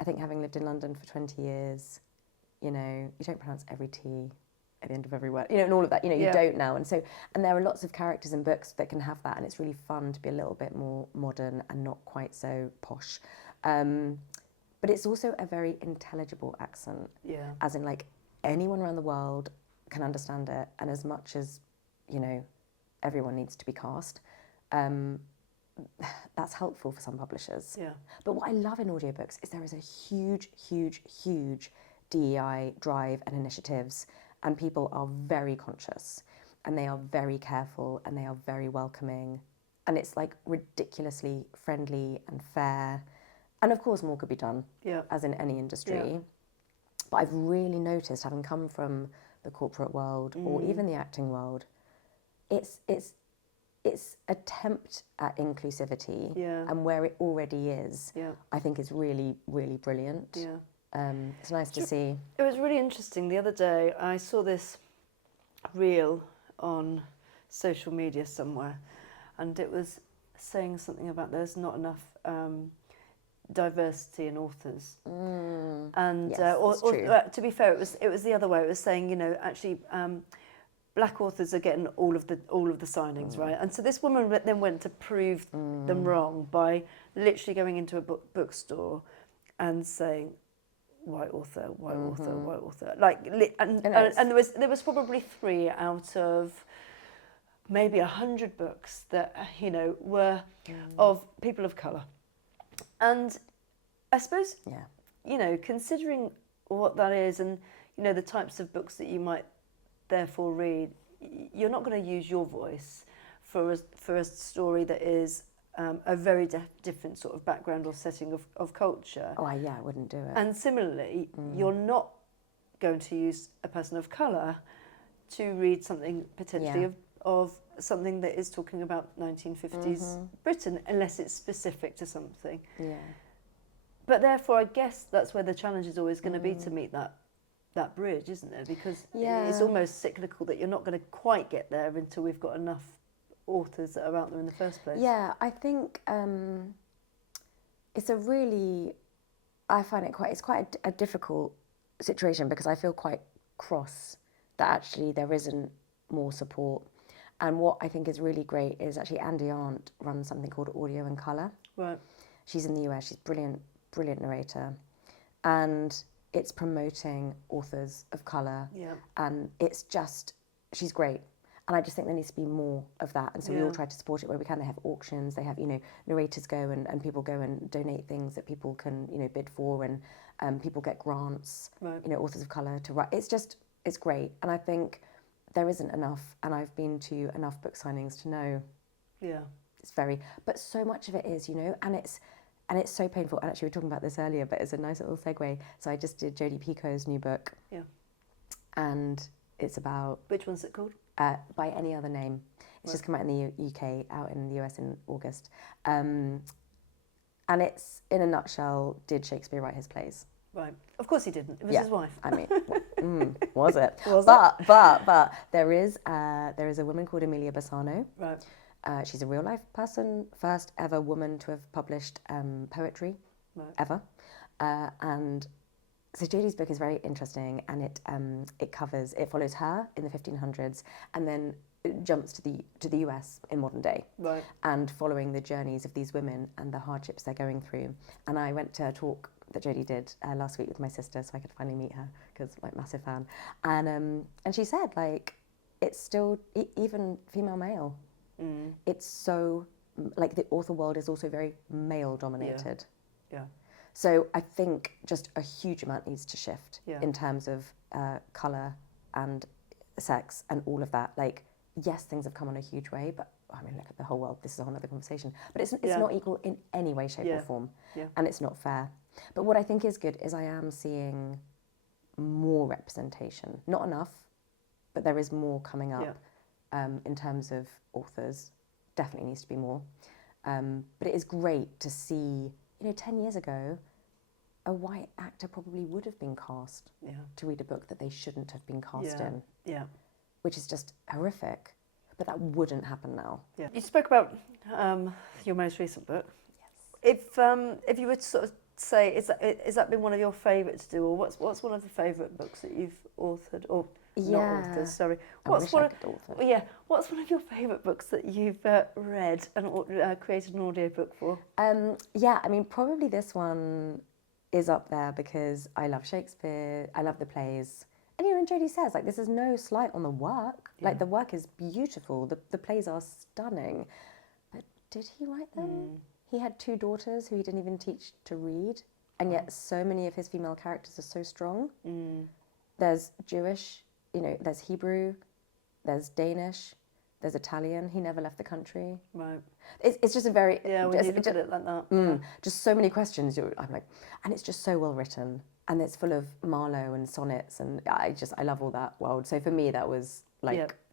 I think having lived in London for 20 years, you know, you don't pronounce every T at the end of every word, you know, and all of that, you know, you don't now. And there are lots of characters in books that can have that, and it's really fun to be a little bit more modern and not quite so posh. But it's also a very intelligible accent, as in like anyone around the world can understand it, and as much as, you know, everyone needs to be cast, that's helpful for some publishers. Yeah. But what I love in audiobooks is there is a huge, huge, huge DEI drive and initiatives, and people are very conscious, and they are very careful, and they are very welcoming, and it's like ridiculously friendly and fair. And of course more could be done, as in any industry. But I've really noticed, having come from the corporate world or even the acting world, it's attempt at inclusivity, and where it already is, I think is really, really brilliant. It's nice to see. It was really interesting. The other day I saw this reel on social media somewhere, and it was saying something about there's not enough diversity in authors. And yes, to be fair, it was the other way. It was saying, you know, actually black authors are getting all of the signings, right? And so this woman then went to prove them wrong by literally going into a bookstore and saying, white author, white author, white author. And there was probably 3 out of maybe 100 books that, were of people of colour. And I suppose, considering what that is and, the types of books that you might therefore read, you're not going to use your voice for a story that is a very different sort of background or setting of culture. Oh, I wouldn't do it. And similarly, you're not going to use a person of colour to read something potentially of something that is talking about 1950s Britain, unless it's specific to something. Yeah. But therefore, I guess that's where the challenge is always going to be to meet that bridge, isn't it? Because it's almost cyclical that you're not going to quite get there until we've got enough authors that are out there in the first place. Yeah, I think it's a really, I find it's quite a difficult situation because I feel quite cross that actually there isn't more support. And what I think is really great is actually Andy Arndt runs something called Audio and Colour. Right. She's in the US, she's brilliant narrator. And it's promoting authors of colour. Yeah. And it's just, she's great. And I just think there needs to be more of that. And so we all try to support it where we can. They have auctions, they have, narrators go and people go and donate things that people can, bid for, and people get grants, authors of colour to write. It's great. And I think there isn't enough. And I've been to enough book signings to know. Yeah. It's but so much of it is, and it's so painful. And actually we were talking about this earlier, but it's a nice little segue. So I just did Jodie Picoult's new book. Yeah. And it's about... Which one's it called? By Any Other Name. It's just come out in the UK, out in the US in August. And it's, in a nutshell, did Shakespeare write his plays? Right. Of course he didn't. It was his wife. I mean, was it? But there is a woman called Emilia Bassano. Right. She's a real life person, first ever woman to have published poetry ever. And so Jodie's book is very interesting, and it follows her in the 1500s, and then it jumps to the US in modern day, and following the journeys of these women and the hardships they're going through. And I went to a talk that Jodie did last week with my sister, so I could finally meet her because I'm a massive fan. And she said it's still even female male. It's so the author world is also very male dominated. Yeah. So I think just a huge amount needs to shift in terms of colour and sex and all of that. Yes, things have come on a huge way, but I mean, look at the whole world. This is a whole other conversation. But it's not equal in any way, shape or form. Yeah. And it's not fair. But what I think is good is I am seeing more representation. Not enough, but there is more coming up in terms of authors. Definitely needs to be more. But it is great to see... 10 years ago, a white actor probably would have been cast to read a book that they shouldn't have been cast in. Yeah. Which is just horrific. But that wouldn't happen now. Yeah. You spoke about your most recent book. Yes. If you were to sort of say, is that been one of your favourites to do, or what's one of the favourite books that you've authored, or not authored, sorry. What's one of your favourite books that you've read and created an audiobook for? I mean, probably this one is up there because I love Shakespeare, I love the plays. And and Jodie says, this is no slight on the work. The work is beautiful, the plays are stunning. But did he write them? He had 2 daughters who he didn't even teach to read, and yet so many of his female characters are so strong. There's Jewish, there's Hebrew, there's Danish, there's Italian. He never left the country. Right. It's just a very... Yeah, when you look at it like that. Just so many questions. I'm and it's just so well written. And it's full of Marlowe and sonnets, and I love all that world. So for me, that was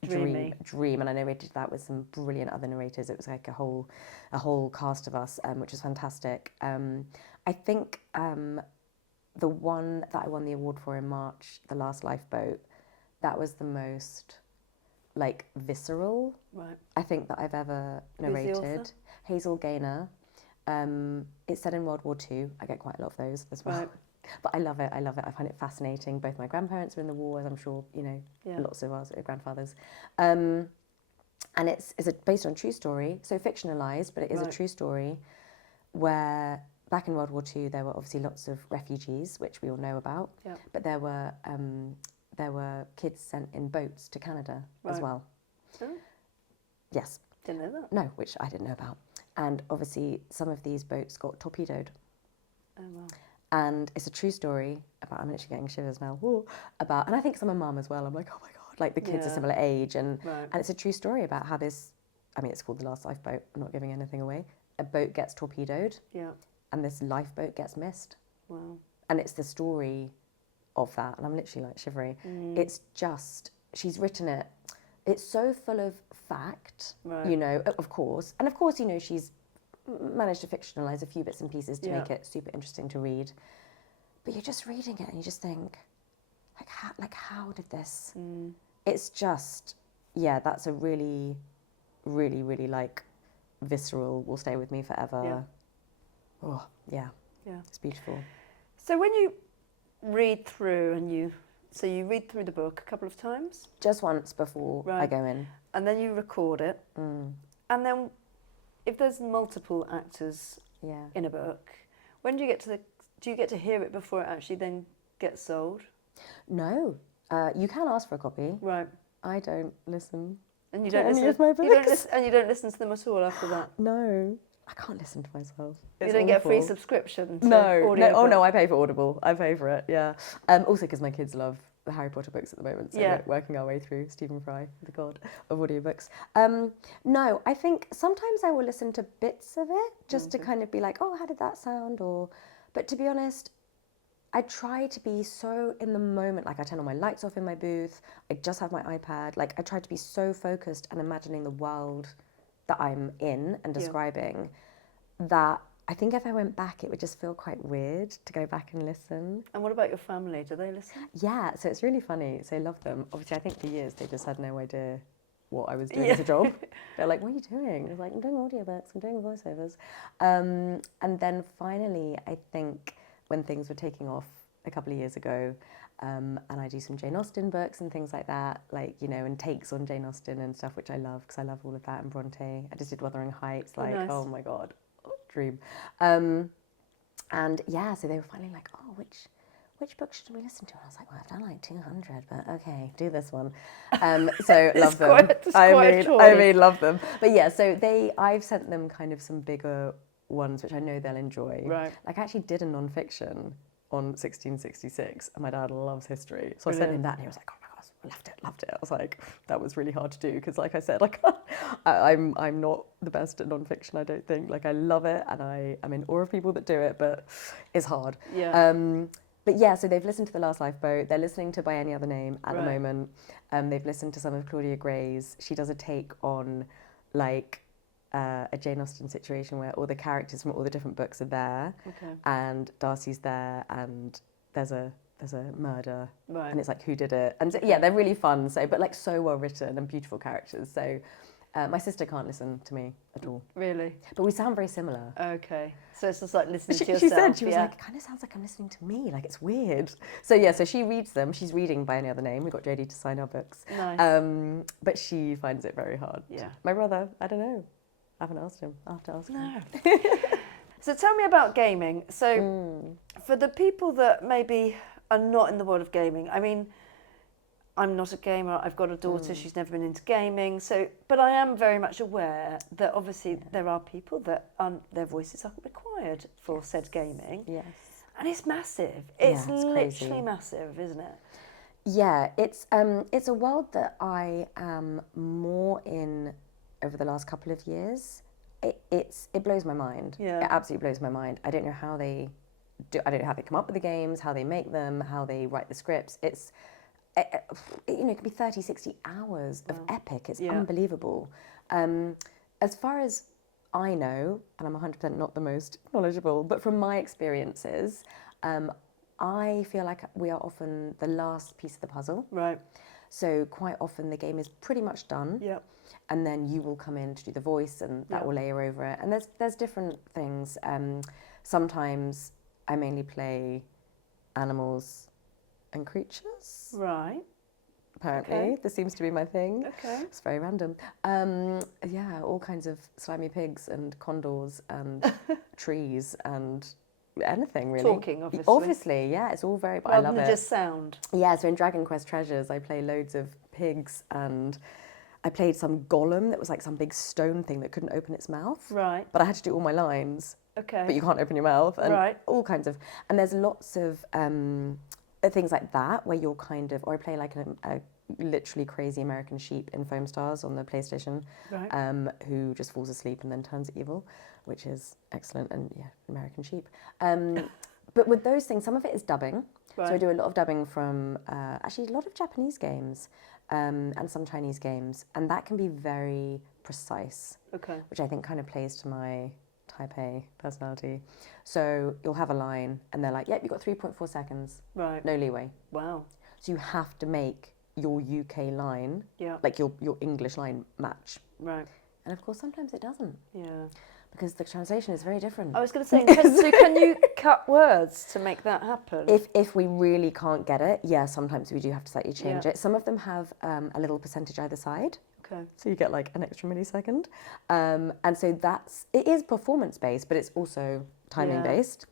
dream. And I narrated that with some brilliant other narrators. It was a whole cast of us, which was fantastic. I think the one that I won the award for in March, The Last Lifeboat, that was the most visceral, I think, that I've ever narrated. Who's the author? Hazel Gaynor. It's set in World War II. I get quite a lot of those as well. Right. But I love it. I find it fascinating. Both my grandparents were in the war, as I'm sure, lots of our grandfathers. And it's based on a true story, so fictionalised, but it is a true story where back in World War II, there were obviously lots of refugees, which we all know about. Yeah. But there were kids sent in boats to Canada as well. Oh. Yes. Didn't know that. No, which I didn't know about. And obviously, some of these boats got torpedoed. Oh, wow. And it's a true story about, I'm literally getting shivers now, about, and I think it's my mum as well. I'm like, oh my God, like the kids are similar age. And it's a true story about how this, I mean, it's called The Last Lifeboat. I'm not giving anything away. A boat gets torpedoed. Yeah. And this lifeboat gets missed. Wow. And it's the story of that. And I'm literally like shivering. It's just, she's written it. It's so full of fact, you know, of course. And of course, you know, she's managed to fictionalise a few bits and pieces to make it super interesting to read. But you're just reading it and you just think, how did this? It's just, that's a really, really, really like visceral, will stay with me forever. Yeah. Oh, yeah. It's beautiful. So when you read through and you read through the book a couple of times? Just once before I go in. And then you record it. And then if there's multiple actors in a book, when do you get to hear it before it actually then gets sold? No. You can ask for a copy. Right. I don't listen. And you don't listen to my books. And you don't listen to them at all after that? No. I can't listen to myself. You don't get a free subscription to Audiobook? No. Oh no, I pay for Audible. I pay for it, yeah. Also because my kids love the Harry Potter books at the moment, so we're working our way through Stephen Fry, the god of audiobooks. No, I think sometimes I will listen to bits of it just to kind of be like, oh, how did that sound? But to be honest, I try to be so in the moment, like I turn all my lights off in my booth, I just have my iPad, like I try to be so focused and imagining the world that I'm in and describing that I think if I went back, it would just feel quite weird to go back and listen. And what about your family? Do they listen? Yeah, so it's really funny. So I love them. Obviously, I think for years they just had no idea what I was doing as a job. They're like, what are you doing? I was like, I'm doing audiobooks, I'm doing voiceovers. And then finally, I think when things were taking off a couple of years ago, and I do some Jane Austen books and things like that, like, you know, and takes on Jane Austen and stuff, which I love because I love all of that, and Bronte. I just did Wuthering Heights, like, oh my God, dream. And yeah, so they were finally like, oh, which book should we listen to? And I was like, well, I've done like 200, but okay, do this one. So love them. I mean, love them. But yeah, so I've sent them kind of some bigger ones, which I know they'll enjoy. Right. Like I actually did a non-fiction on 1666, and my dad loves history. So I sent him that, and he was like, oh my gosh, loved it. I was like, that was really hard to do, because like I said, like I'm not the best at non-fiction, I don't think. Like I love it, and I'm in awe of people that do it, but it's hard. Yeah. But yeah, so they've listened to The Last Lifeboat. They're listening to By Any Other Name at the moment. They've listened to some of Claudia Gray's. She does a take on like a Jane Austen situation where all the characters from all the different books are there, and Darcy's there, and there's a murder, and it's like, who did it? And yeah, they're really fun. So, but like so well written and beautiful characters. So my sister can't listen to me at all. Really? But we sound very similar. Okay. So it's just like listening to yourself. She said, she was like, it kind of sounds like I'm listening to me, like it's weird. So yeah, so she reads them. She's reading By Any Other Name. We got JD to sign our books. Nice. But she finds it very hard. Yeah. My brother, I don't know. I haven't asked him. I'll have to ask him. So tell me about gaming. So for the people that maybe are not in the world of gaming, I mean, I'm not a gamer. I've got a daughter. She's never been into gaming. So, but I am very much aware that obviously there are people that their voices are required for said gaming. Yes. And it's massive. It's literally massive, isn't it? Yeah, it's a world that I am more in over the last couple of years. It blows my mind. Yeah. It absolutely blows my mind. I don't know how they do. I don't know how they come up with the games, how they make them, how they write the scripts. It's you know, it could be 30, 60 hours of epic. It's unbelievable. As far as I know, and I'm 100% not the most knowledgeable, but from my experiences, I feel like we are often the last piece of the puzzle. Right. So quite often the game is pretty much done. Yeah. And then you will come in to do the voice, and that will layer over it. And there's different things. Sometimes I mainly play animals and creatures. Right. apparently. Okay. This seems to be my thing. Okay. It's very random. Yeah, all kinds of slimy pigs and condors and trees and anything, really. Talking, obviously. Obviously, yeah, it's all very, but I Rather love than it. just sound. Yeah, so in Dragon Quest Treasures, I play loads of pigs, and I played some golem that was like some big stone thing that couldn't open its mouth. Right. But I had to do all my lines. Okay. But you can't open your mouth. And Right. all kinds of, and there's lots of things like that where you're kind of, or I play like a literally crazy American sheep in Foam Stars on the PlayStation, Right. who just falls asleep and then turns evil, which is excellent. And yeah, American sheep. But with those things, some of it is dubbing. Right. So I do a lot of dubbing from actually a lot of Japanese games and some Chinese games, and that can be very precise, Okay. which I think kind of plays to my type A personality. So you'll have a line and they're like, yep, you've got 3.4 seconds, Right. no leeway. Wow. So you have to make your UK line, Yeah. like your English line, match. Right. And of course, sometimes it doesn't, Yeah. because the translation is very different. I was going to say, can you cut words to make that happen? If we really can't get it, yeah, sometimes we do have to slightly change Yeah. it. Some of them have a little percentage either side. Okay. So you get like an extra millisecond. And so it is performance based, but it's also timing based.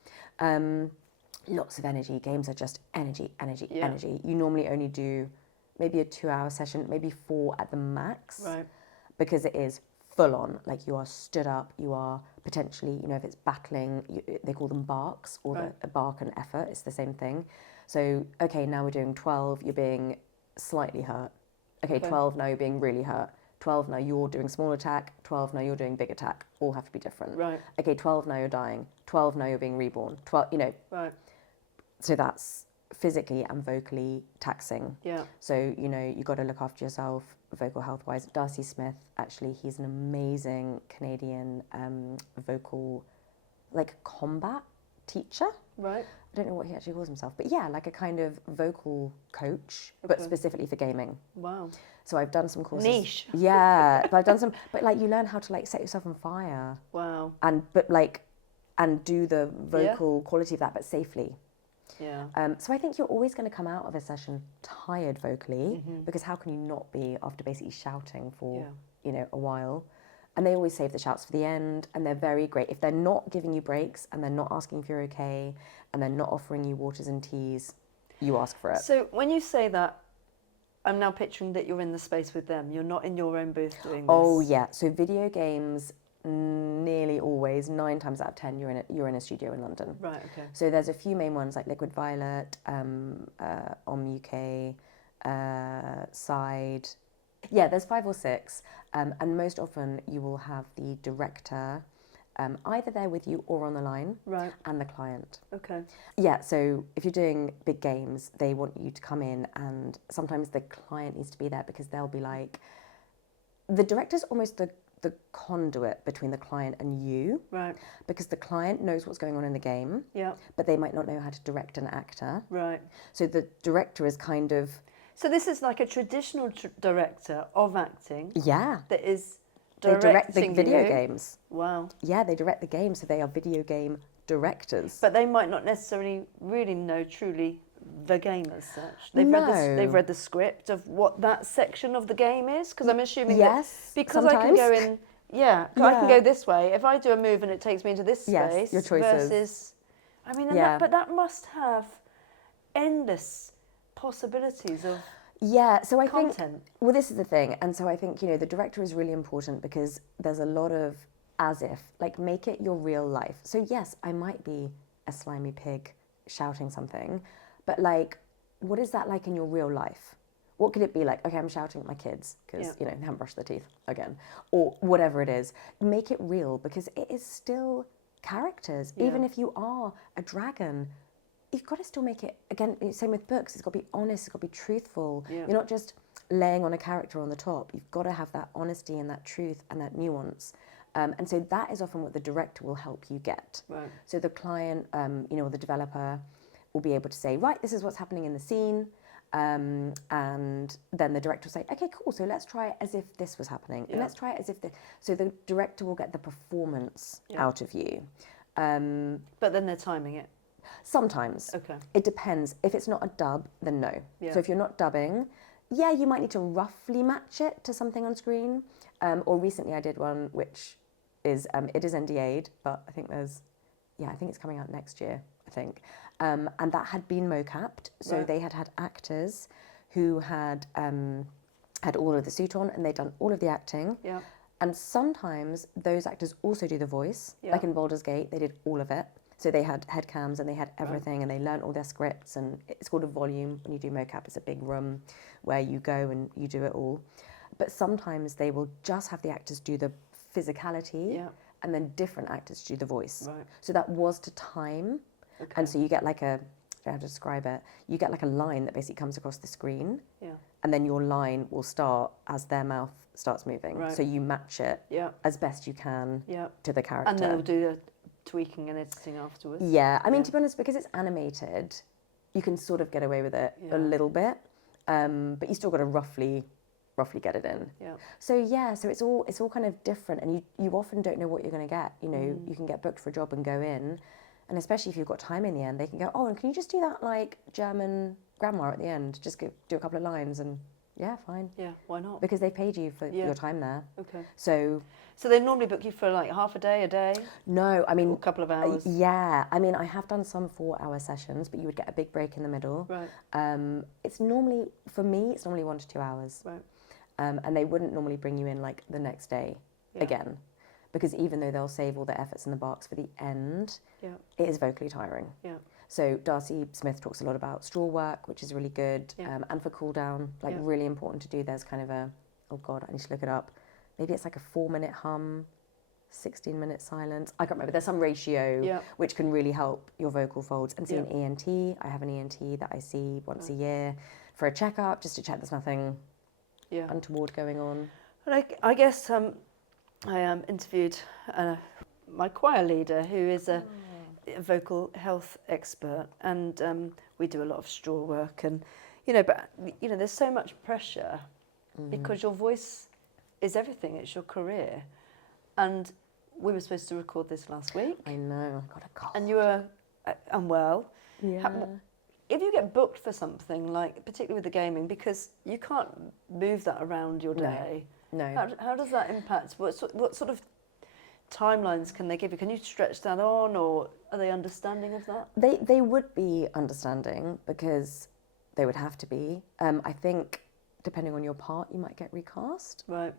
Lots of energy. Games are just energy, energy, Yeah. energy. You normally only do maybe a 2-hour session, maybe 4 at the max. Right. Because it is full on. Like you are stood up, you are potentially, if it's battling, they call them barks, or Right. a bark and effort, it's the same thing. So, okay, now we're doing 12, you're being slightly hurt. Okay, 12, now you're being really hurt. 12, now you're doing small attack. 12, now you're doing big attack. All have to be different. Right. Okay, 12, now you're dying. 12, now you're being reborn. 12, Right. so that's physically and vocally taxing. Yeah. So, you got to look after yourself vocal health wise. Darcy Smith, actually, he's an amazing Canadian vocal, like combat teacher. Right. I don't know what he actually calls himself, but yeah, like a kind of vocal coach, but Okay. specifically for gaming. Wow. So I've done some courses. Niche. Yeah, but I've done some, but like you learn how to like set yourself on fire Wow. and do the vocal quality of that, but safely. Yeah. So I think you're always going to come out of a session tired vocally, because how can you not be after basically shouting for, a while? And they always save the shouts for the end, and they're very great. If they're not giving you breaks and they're not asking if you're okay and they're not offering you waters and teas, you ask for it. So when you say that, I'm now picturing that you're in the space with them. You're not in your own booth doing this. Oh yeah. So video games, nearly always, 9 times out of 10, you're in a studio in London. Right. Okay. So there's a few main ones like Liquid Violet, UK, Side. Yeah, there's 5 or 6, and most often you will have the director either there with you or on the line, Right. and the client. Okay. Yeah, so if you're doing big games, they want you to come in, and sometimes the client needs to be there because they'll be like, the director's almost the conduit between the client and you, Right. because the client knows what's going on in the game, Yeah. but they might not know how to direct an actor. Right. So the director is kind of, So this is like a traditional director of acting yeah, that is they direct the directing video you. games. Wow. Yeah, they direct the game, so they are video game directors. But they might not necessarily really know truly the game as such. They've No. they've read the script of what that section of the game is, because I'm assuming Yes, that because I can go sometimes. in, I can go this way. If I do a move and it takes me into this Yes, space, your choices. versus, I mean, and Yeah. but that must have endless possibilities of Yeah, so I think, content. well, this is the thing. And so I think, the director is really important because there's a lot of as if, like, make it your real life. So yes, I might be a slimy pig shouting something, but like, what is that like in your real life? What could it be like? Okay, I'm shouting at my kids because, they haven't brushed their teeth again, or whatever it is. Make it real because it is still characters. Yeah. Even if you are a dragon, you've got to still make it, again, same with books, it's got to be honest, it's got to be truthful. Yeah. You're not just laying on a character on the top. You've got to have that honesty and that truth and that nuance. And so that is often what the director will help you get. Right. So the client, or the developer will be able to say, right, this is what's happening in the scene. And then the director will say, okay, cool, so let's try it as if this was happening. And Yeah. let's try it as if so the director will get the performance out of you. But then they're timing it. Sometimes. Okay. It depends. If it's not a dub, then no. Yeah. So if you're not dubbing, yeah, you might need to roughly match it to something on screen. Or recently I did one which is, it is NDA'd, but I think I think it's coming out next year, I think. And that had been mocapped, so they had actors who had all of the suit on, and they'd done all of the acting. Yeah. And sometimes those actors also do the voice, like in Baldur's Gate, they did all of it. So they had head cams and they had everything, and they learnt all their scripts, and it's called a volume. When you do mocap, it's a big room where you go and you do it all. But sometimes they will just have the actors do the physicality, and then different actors do the voice. Right. So that was to time. Okay. And so you get like I don't know how to describe it, you get like a line that basically comes across the screen, and then your line will start as their mouth starts moving. Right. So you match it as best you can to the character. And then they'll do the tweaking and editing afterwards. Yeah, I mean, to be honest, because it's animated, you can sort of get away with it a little bit, but you still got to roughly get it in. Yeah. So it's all kind of different, and you often don't know what you're going to get. You know, you can get booked for a job and go in, and especially if you've got time in the end, they can go, oh, and can you just do that like German grammar at the end? Just do a couple of lines, and yeah, fine. Yeah, why not? Because they paid you for your time there. Okay. So they normally book you for like half a day? No, I mean... Or a couple of hours? Yeah, I mean, I have done some 4-hour sessions, but you would get a big break in the middle. Right. It's normally, for me, it's normally 1 to 2 hours. Right. And they wouldn't normally bring you in like the next day again, because even though they'll save all their efforts in the box for the end, it is vocally tiring. Yeah. So Darcy Smith talks a lot about straw work, which is really good, and for cool down, like really important to do. There's kind of a, oh God, I need to look it up. Maybe it's like a 4-minute hum, 16-minute silence. I can't remember. There's some ratio which can really help your vocal folds. And see an ENT. I have an ENT that I see once a year for a checkup, just to check there's nothing untoward going on. But I guess I interviewed my choir leader, who is a vocal health expert, and we do a lot of straw work, and but there's so much pressure because your voice is everything. It's your career, and we were supposed to record this last week. I know, I got a cold, and you were unwell. If you get booked for something, like particularly with the gaming, because you can't move that around your day. No. How does that impact? What sort of timelines can they give you? Can you stretch that on, or are they understanding of that? They would be understanding, because they would have to be. I think depending on your part, you might get recast. Right.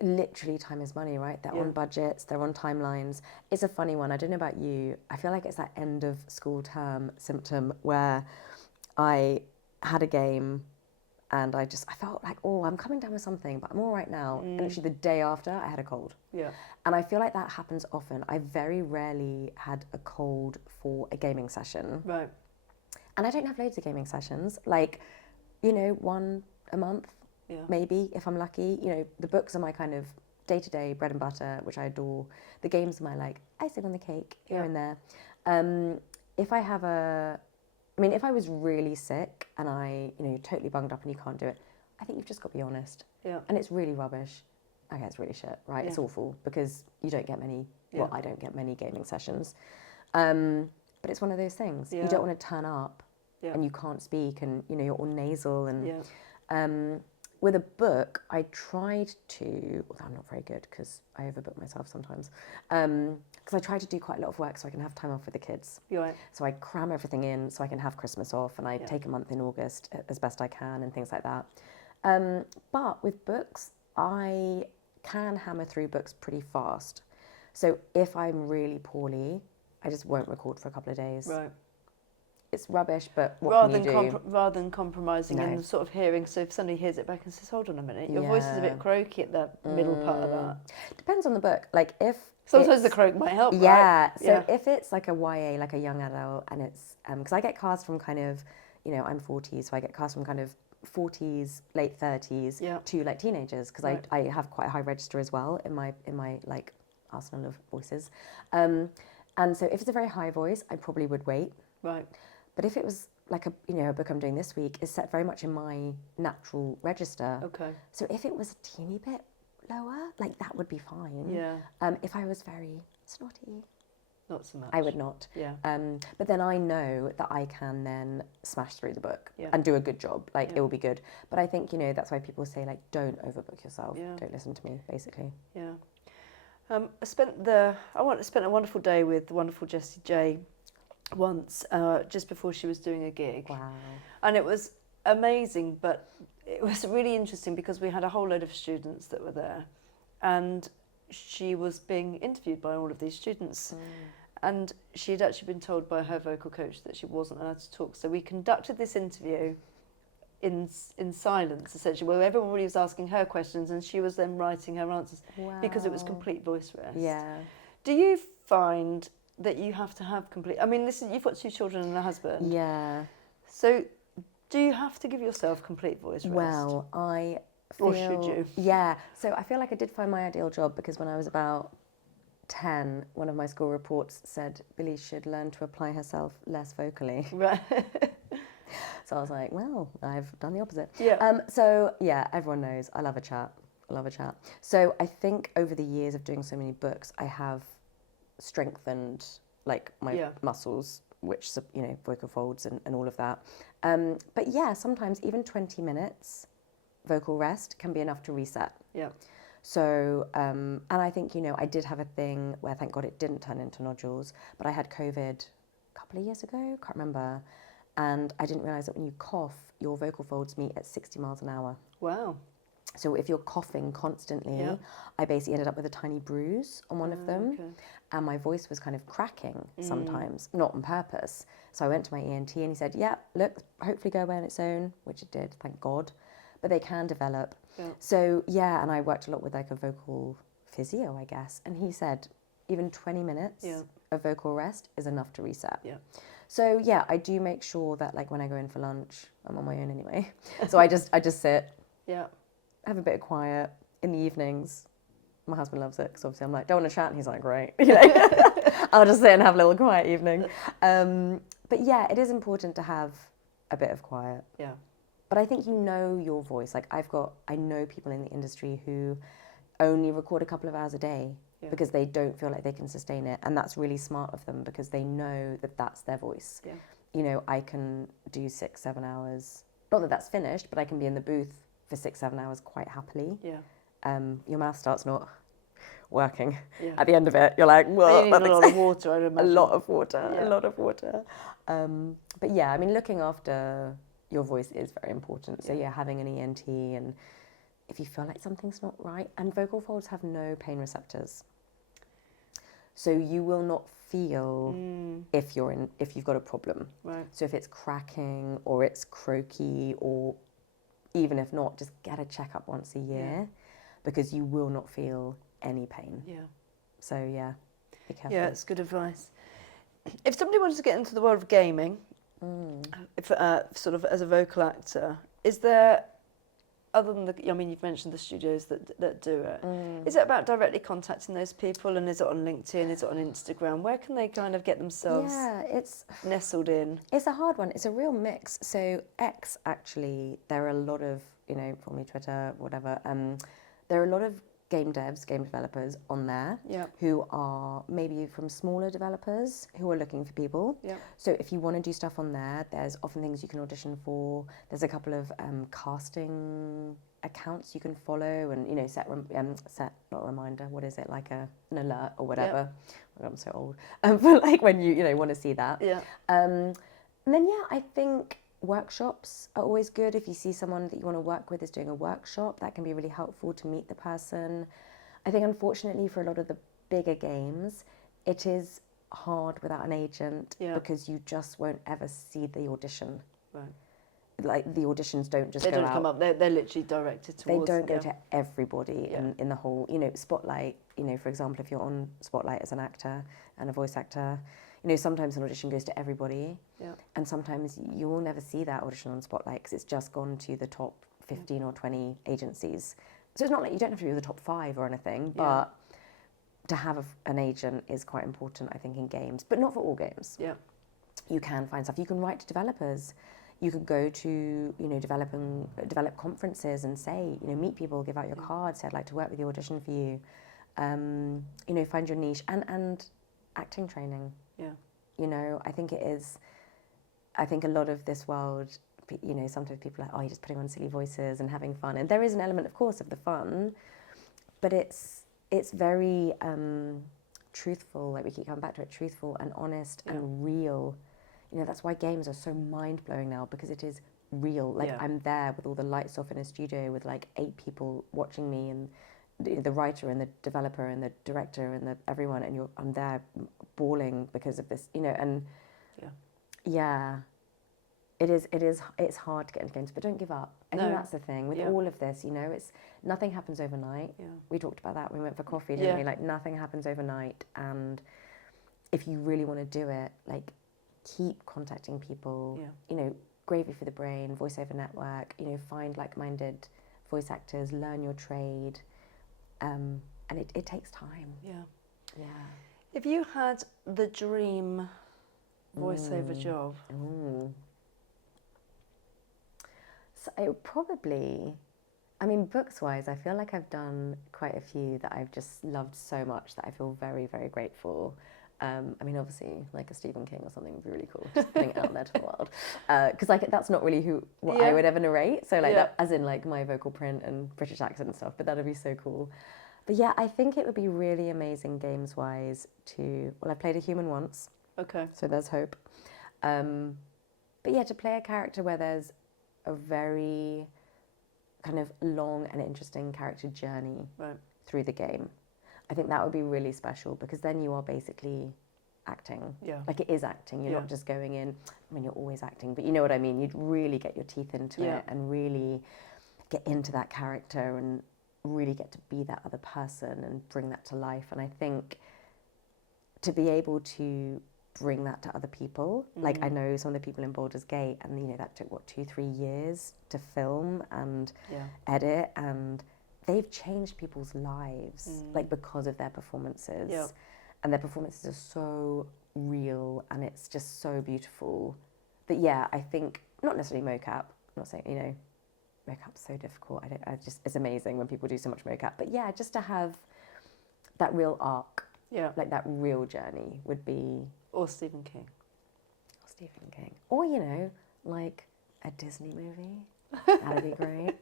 Literally, time is money, right? They're on budgets, they're on timelines. It's a funny one. I don't know about you. I feel like it's that end of school term symptom where I had a game and I felt like, oh, I'm coming down with something, but I'm all right now. And actually the day after, I had a cold. Yeah. And I feel like that happens often. I very rarely had a cold for a gaming session. Right. And I don't have loads of gaming sessions, like, 1 a month. Yeah. Maybe, if I'm lucky. The books are my kind of day-to-day bread and butter, which I adore. The games are my, like, icing on the cake here and there. If I was really sick and you're totally bunged up and you can't do it, I think you've just got to be honest. Yeah. And it's really rubbish. Okay, it's really shit, right? Yeah. It's awful, because you don't get many, I don't get many gaming sessions. But it's one of those things. You don't want to turn up and you can't speak, and, you're all nasal, and... with a book, I tried to, although I'm not very good because I overbook myself sometimes, because I try to do quite a lot of work so I can have time off with the kids. Right. So I cram everything in so I can have Christmas off, and I take a month in August as best I can and things like that. But with books, I can hammer through books pretty fast. So if I'm really poorly, I just won't record for a couple of days. Right. It's rubbish, but what can you do? Rather than compromising in the sort of hearing, so if somebody hears it back and says, hold on a minute, your voice is a bit croaky at the middle part of that. Depends on the book. Like if sometimes the croak might help, right? So if it's like a YA, like a young adult, and it's, because I get cast from kind of, I'm 40, so I get cast from kind of 40s, late 30s to like teenagers, because I have quite a high register as well in my like arsenal of voices. And so if it's a very high voice, I probably would wait. Right. But if it was like a book I'm doing this week is set very much in my natural register. Okay. So if it was a teeny bit lower, like that would be fine. Yeah. If I was very snotty, Not so much. I would not. Yeah. But then I know that I can then smash through the book and do a good job. Like, it will be good. But I think, that's why people say, like, don't overbook yourself. Yeah. Don't listen to me, basically. Yeah. I spent a wonderful day with the wonderful Jessie J once, just before she was doing a gig. Wow. And it was amazing, but it was really interesting because we had a whole load of students that were there, and she was being interviewed by all of these students. And she had actually been told by her vocal coach that she wasn't allowed to talk. So we conducted this interview in silence, essentially, where everybody was asking her questions and she was then writing her answers. Wow. Because it was complete voice rest. Yeah. Do you find that you have to have complete... I mean, you've got 2 children and a husband. Yeah. So do you have to give yourself complete voice rest? Well, I feel... Or should you? Yeah. So I feel like I did find my ideal job because when I was about 10, one of my school reports said Billie should learn to apply herself less vocally. Right. So I was like, well, I've done the opposite. Yeah. So yeah, everyone knows I love a chat. So I think over the years of doing so many books, I have strengthened like my muscles, which, vocal folds and all of that. But yeah, sometimes even 20 minutes vocal rest can be enough to reset. Yeah. So, and I think, I did have a thing where, thank God, it didn't turn into nodules, but I had COVID a couple of years ago, can't remember, and I didn't realise that when you cough, your vocal folds meet at 60 miles an hour. Wow. So if you're coughing constantly, I basically ended up with a tiny bruise on one of them, and my voice was kind of cracking sometimes, not on purpose. So I went to my ENT and he said, yeah, look, hopefully go away on its own, which it did, thank God, but they can develop. Yeah. So yeah, and I worked a lot with like a vocal physio, I guess, and he said even 20 minutes of vocal rest is enough to reset. Yeah. So yeah, I do make sure that like when I go in for lunch, I'm on my own anyway. So I just sit, have a bit of quiet in the evenings. My husband loves it because obviously I'm like, don't want to chat, and he's like, great. I'll just sit and have a little quiet evening. But yeah, it is important to have a bit of quiet. Yeah. But I think your voice. Like I know people in the industry who only record a couple of hours a day because they don't feel like they can sustain it. And that's really smart of them because they know that that's their voice. Yeah. I can do 6-7 hours. Not that that's finished, but I can be in the booth for 6-7 hours quite happily. Yeah. Your mouth starts not working at the end of it. You're like, whoa. You need a lot of water, I would imagine. A lot of water. But yeah, I mean, looking after your voice is very important. So yeah, having an ENT, and if you feel like something's not right, and vocal folds have no pain receptors. So you will not feel if you've got a problem. Right. So if it's cracking or it's croaky, or even if not, just get a checkup once a year because you will not feel any pain. Yeah. So yeah, be careful. Yeah, it's good advice. If somebody wanted to get into the world of gaming, if, sort of as a vocal actor, is there, other than you've mentioned the studios that do it, is it about directly contacting those people, and is it on LinkedIn, is it on Instagram? Where can they kind of get themselves nestled in? It's a hard one. It's a real mix. So X, actually, there are a lot of, follow me Twitter, whatever, there are a lot of game devs, game developers on there who are maybe from smaller developers who are looking for people. Yep. So if you want to do stuff on there, there's often things you can audition for. There's a couple of casting accounts you can follow and, set not a reminder, what is it, like an alert or whatever. Yep. Oh, I'm so old. But like when you want to see that. Yeah. And then, I think workshops are always good. If you see someone that you want to work with is doing a workshop, that can be really helpful to meet the person. I think unfortunately for a lot of the bigger games, it is hard without an agent because you just won't ever see the audition. Right. Like the auditions don't just go out. They don't come up, they're literally directed towards... They don't go to everybody in the whole, Spotlight, for example, if you're on Spotlight as an actor and a voice actor, sometimes an audition goes to everybody, and sometimes you will never see that audition on Spotlight because it's just gone to the top 15 or 20 agencies. So it's not like you don't have to be the top 5 or anything, but to have an agent is quite important, I think, in games, but not for all games. Yeah, you can find stuff. You can write to developers. You could go to, develop conferences and say, meet people, give out your cards, say, I'd like to work with you, audition for you. Find your niche. And acting training. Yeah. You know, I think a lot of this world, you know, sometimes people are like, oh, you're just putting on silly voices and having fun. And there is an element, of course, of the fun, but it's very truthful, like we keep coming back to it, truthful and honest and real. You know, that's why games are so mind-blowing now, because it is real. Like, I'm there with all the lights off in a studio with like 8 people watching me, and the writer and the developer and the director and everyone, and I'm there bawling because of this, you know, and it's hard to get into games, but don't give up. I think that's the thing with all of this, you know, nothing happens overnight. We talked about that when we went for coffee, didn't we? Like, nothing happens overnight, and if you really want to do it, like, keep contacting people, you know, Gravy for the Brain, Voiceover Network, you know, find like-minded voice actors, learn your trade, and it takes time. Yeah. If you had the dream voiceover job, so it would probably, I mean, books-wise, I feel like I've done quite a few that I've just loved so much that I feel very, very grateful. I mean, obviously, like a Stephen King or something would be really cool, just putting it out there to the world. Because like, that's not really what I would ever narrate. So like that, as in like my vocal print and British accent and stuff, but that'd be so cool. But yeah, I think it would be really amazing games-wise I've played a human once. Okay. So there's hope. But yeah, to play a character where there's a very kind of long and interesting character journey through the game. I think that would be really special, because then you are basically acting. Yeah. Like, it is acting. You're not just going in. I mean, you're always acting, but you know what I mean? You'd really get your teeth into it and really get into that character and really get to be that other person and bring that to life. And I think to be able to bring that to other people, like I know some of the people in Baldur's Gate, and you know, that took 2-3 years to film and edit, and they've changed people's lives like because of their performances. And their performances are so real, and it's just so beautiful. But yeah, I think not necessarily mocap. I'm not saying, you know, mockap's so difficult. It's amazing when people do so much mocap. But yeah, just to have that real arc, like that real journey would be. Or Stephen King. Or, you know, like a Disney movie. That'd be great.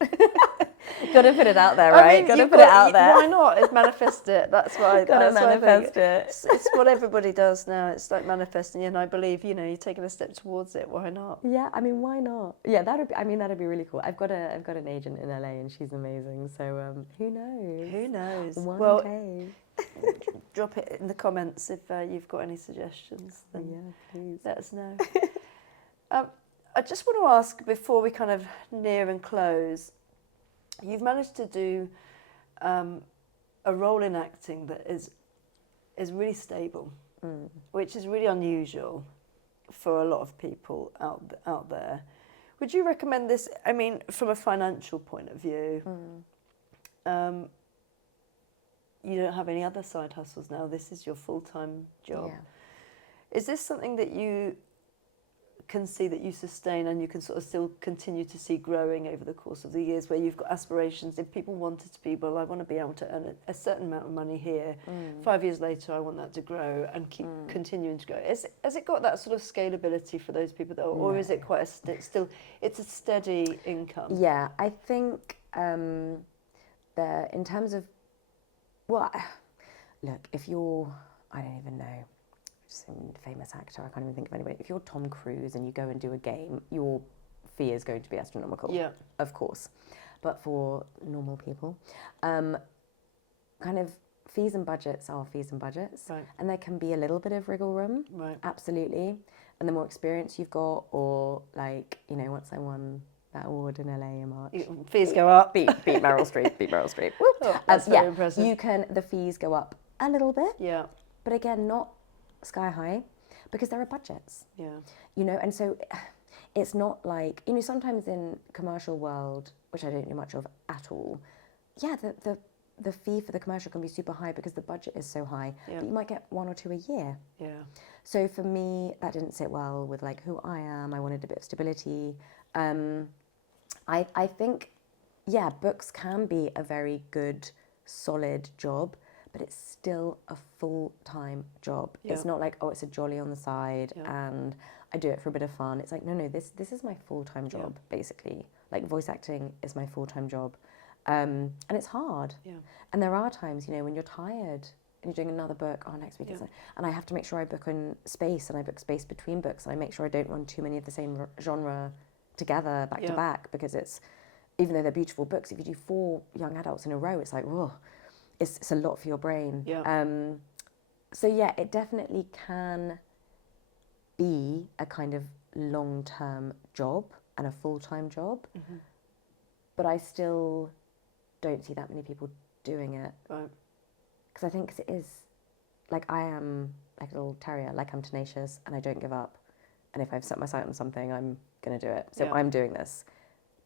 Gotta put it out there, right? I mean, gotta put it out there. Why not? It's manifest it. That's why. Gotta manifest it. It's what everybody does now. It's like manifesting, and I believe, you know, you're taking a step towards it. Why not? Yeah, I mean, why not? Yeah, that'd be really cool. I've got an agent in LA, and she's amazing. So who knows? Who knows? One day. Drop it in the comments if you've got any suggestions. Then please let us know. I just want to ask, before we kind of near and close, you've managed to do a role in acting that is really stable, which is really unusual for a lot of people out there. Would you recommend this? I mean, from a financial point of view, you don't have any other side hustles now. This is your full-time job. Yeah. Is this something that you can see that you sustain, and you can sort of still continue to see growing over the course of the years, where you've got aspirations? If people wanted to be, well, I want to be able to earn a certain amount of money here. 5 years later, I want that to grow and keep continuing to grow. Has it got that sort of scalability for those people, or is it quite still? It's a steady income. Yeah, I think in terms of, well, look, if you're, I don't even know, some famous actor, I can't even think of anybody. If you're Tom Cruise and you go and do a game, your fee is going to be astronomical. Yeah. Of course. But for normal people, kind of fees and budgets are fees and budgets. Right. And there can be a little bit of wriggle room. Right. Absolutely. And the more experience you've got, or like, you know, once I won that award in LA in March. Fees go up. Beat Meryl Streep. Beat Meryl Streep. Oh, that's very impressive. The fees go up a little bit. Yeah. But again, not sky high, because there are budgets. Yeah. You know, and so it's not like, you know, sometimes in commercial world, which I don't know much of at all, yeah, the fee for the commercial can be super high because the budget is so high. Yeah. But you might get 1 or 2 a year. Yeah. So for me, that didn't sit well with like who I am. I wanted a bit of stability. I think, yeah, books can be a very good, solid job, but it's still a full-time job. Yeah. It's not like, oh, it's a jolly on the side Yeah. and I do it for a bit of fun. It's like, no, this is my full-time job, basically. Like, voice acting is my full-time job. And it's hard. Yeah. And there are times, you know, when you're tired and you're doing another book, next week it's and I have to make sure I book in space, and I book space between books, and I make sure I don't run too many of the same genre together back to back, because it's, even though they're beautiful books, if you do 4 young adults in a row, it's like, whoa, it's a lot for your brain. Yeah. So yeah, it definitely can be a kind of long-term job and a full-time job, but I still don't see that many people doing it. Right. Because I think 'cause it is, like, I am like a little terrier, like, I'm tenacious and I don't give up. And if I've set my sight on something, I'm going to do it. So I'm doing this,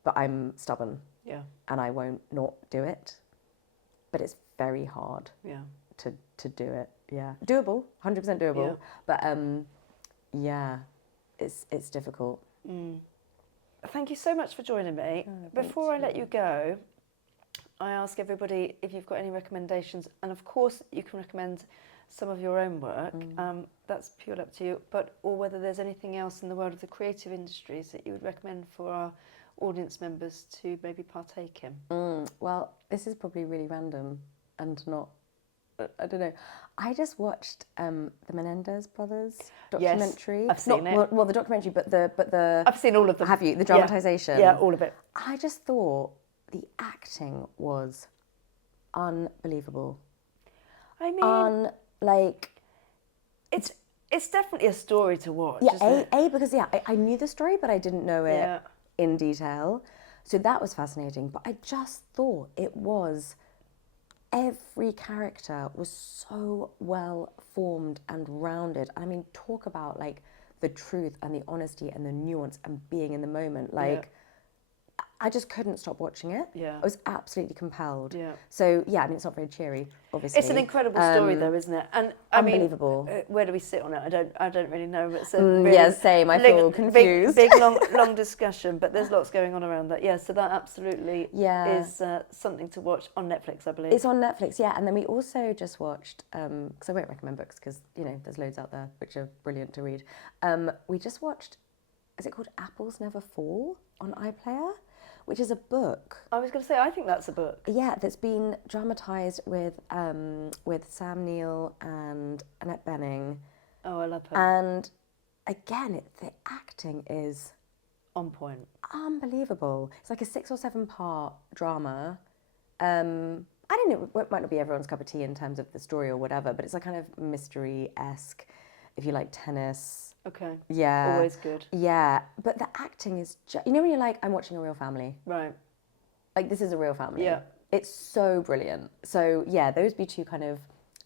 but I'm stubborn. Yeah. And I won't not do it. But it's very hard to do it. Yeah. Doable, 100% doable. Yeah. But yeah, it's difficult. Thank you so much for joining me. Before I let you go, I ask everybody if you've got any recommendations, and of course you can recommend some of your own work. That's purely up to you. Or whether there's anything else in the world of the creative industries that you would recommend for our audience members to maybe partake in. Well, this is probably really random and not, I don't know. I just watched the Menendez brothers documentary. Yes, I've seen it. Well, the documentary, but the I've seen all of them. Have you? The dramatisation? Yeah, all of it. I just thought the acting was unbelievable. I mean, it's definitely a story to watch. Yeah, isn't it? Because I knew the story, but I didn't know it in detail. So that was fascinating. But I just thought it was, every character was so well formed and rounded. I mean, talk about like the truth and the honesty and the nuance and being in the moment. Like, I just couldn't stop watching it. Yeah. I was absolutely compelled. Yeah. So yeah, I mean, it's not very cheery, obviously. It's an incredible story, though, isn't it? And I unbelievable. mean, where do we sit on it? I don't really know. But it's a really same. I feel confused. Big long discussion, but there's lots going on around that. Yeah, so that absolutely is something to watch on Netflix, I believe. It's on Netflix, yeah. And then we also just watched, because I won't recommend books because, you know, there's loads out there which are brilliant to read. We just watched, is it called Apples Never Fall on iPlayer? Which is a book. I was going to say, I think that's a book. Yeah, that's been dramatised with Sam Neill and Annette Bening. Oh, I love her. And again, the acting is on point. Unbelievable. It's like a 6 or 7 part drama. I don't know, it might not be everyone's cup of tea in terms of the story or whatever, but it's a kind of mystery-esque, if you like tennis. Okay. Yeah. Always good. Yeah. But the acting is just, you know when you're like, I'm watching a real family? Right. Like, this is a real family. Yeah. It's so brilliant. So, yeah, those be 2 kind of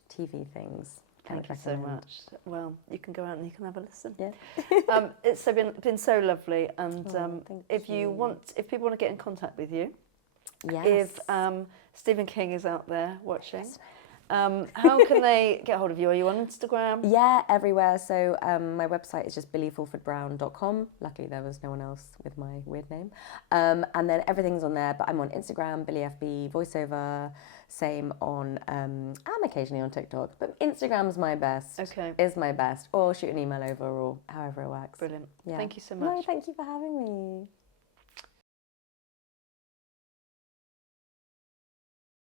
TV things. Thank you so much. Well, you can go out and you can have a listen. Yeah. It's been so lovely. And if people want to get in contact with you, if Stephen King is out there watching, how can they get hold of you? Are you on Instagram? Yeah, everywhere. So my website is just billiefulfordbrown.com. Luckily, there was no one else with my weird name. And then everything's on there. But I'm on Instagram, BillieFB, Voiceover. Same on, I'm occasionally on TikTok. But Instagram's my best. Okay. Is my best. Or shoot an email over, or however it works. Brilliant. Yeah. Thank you so much. No, thank you for having me.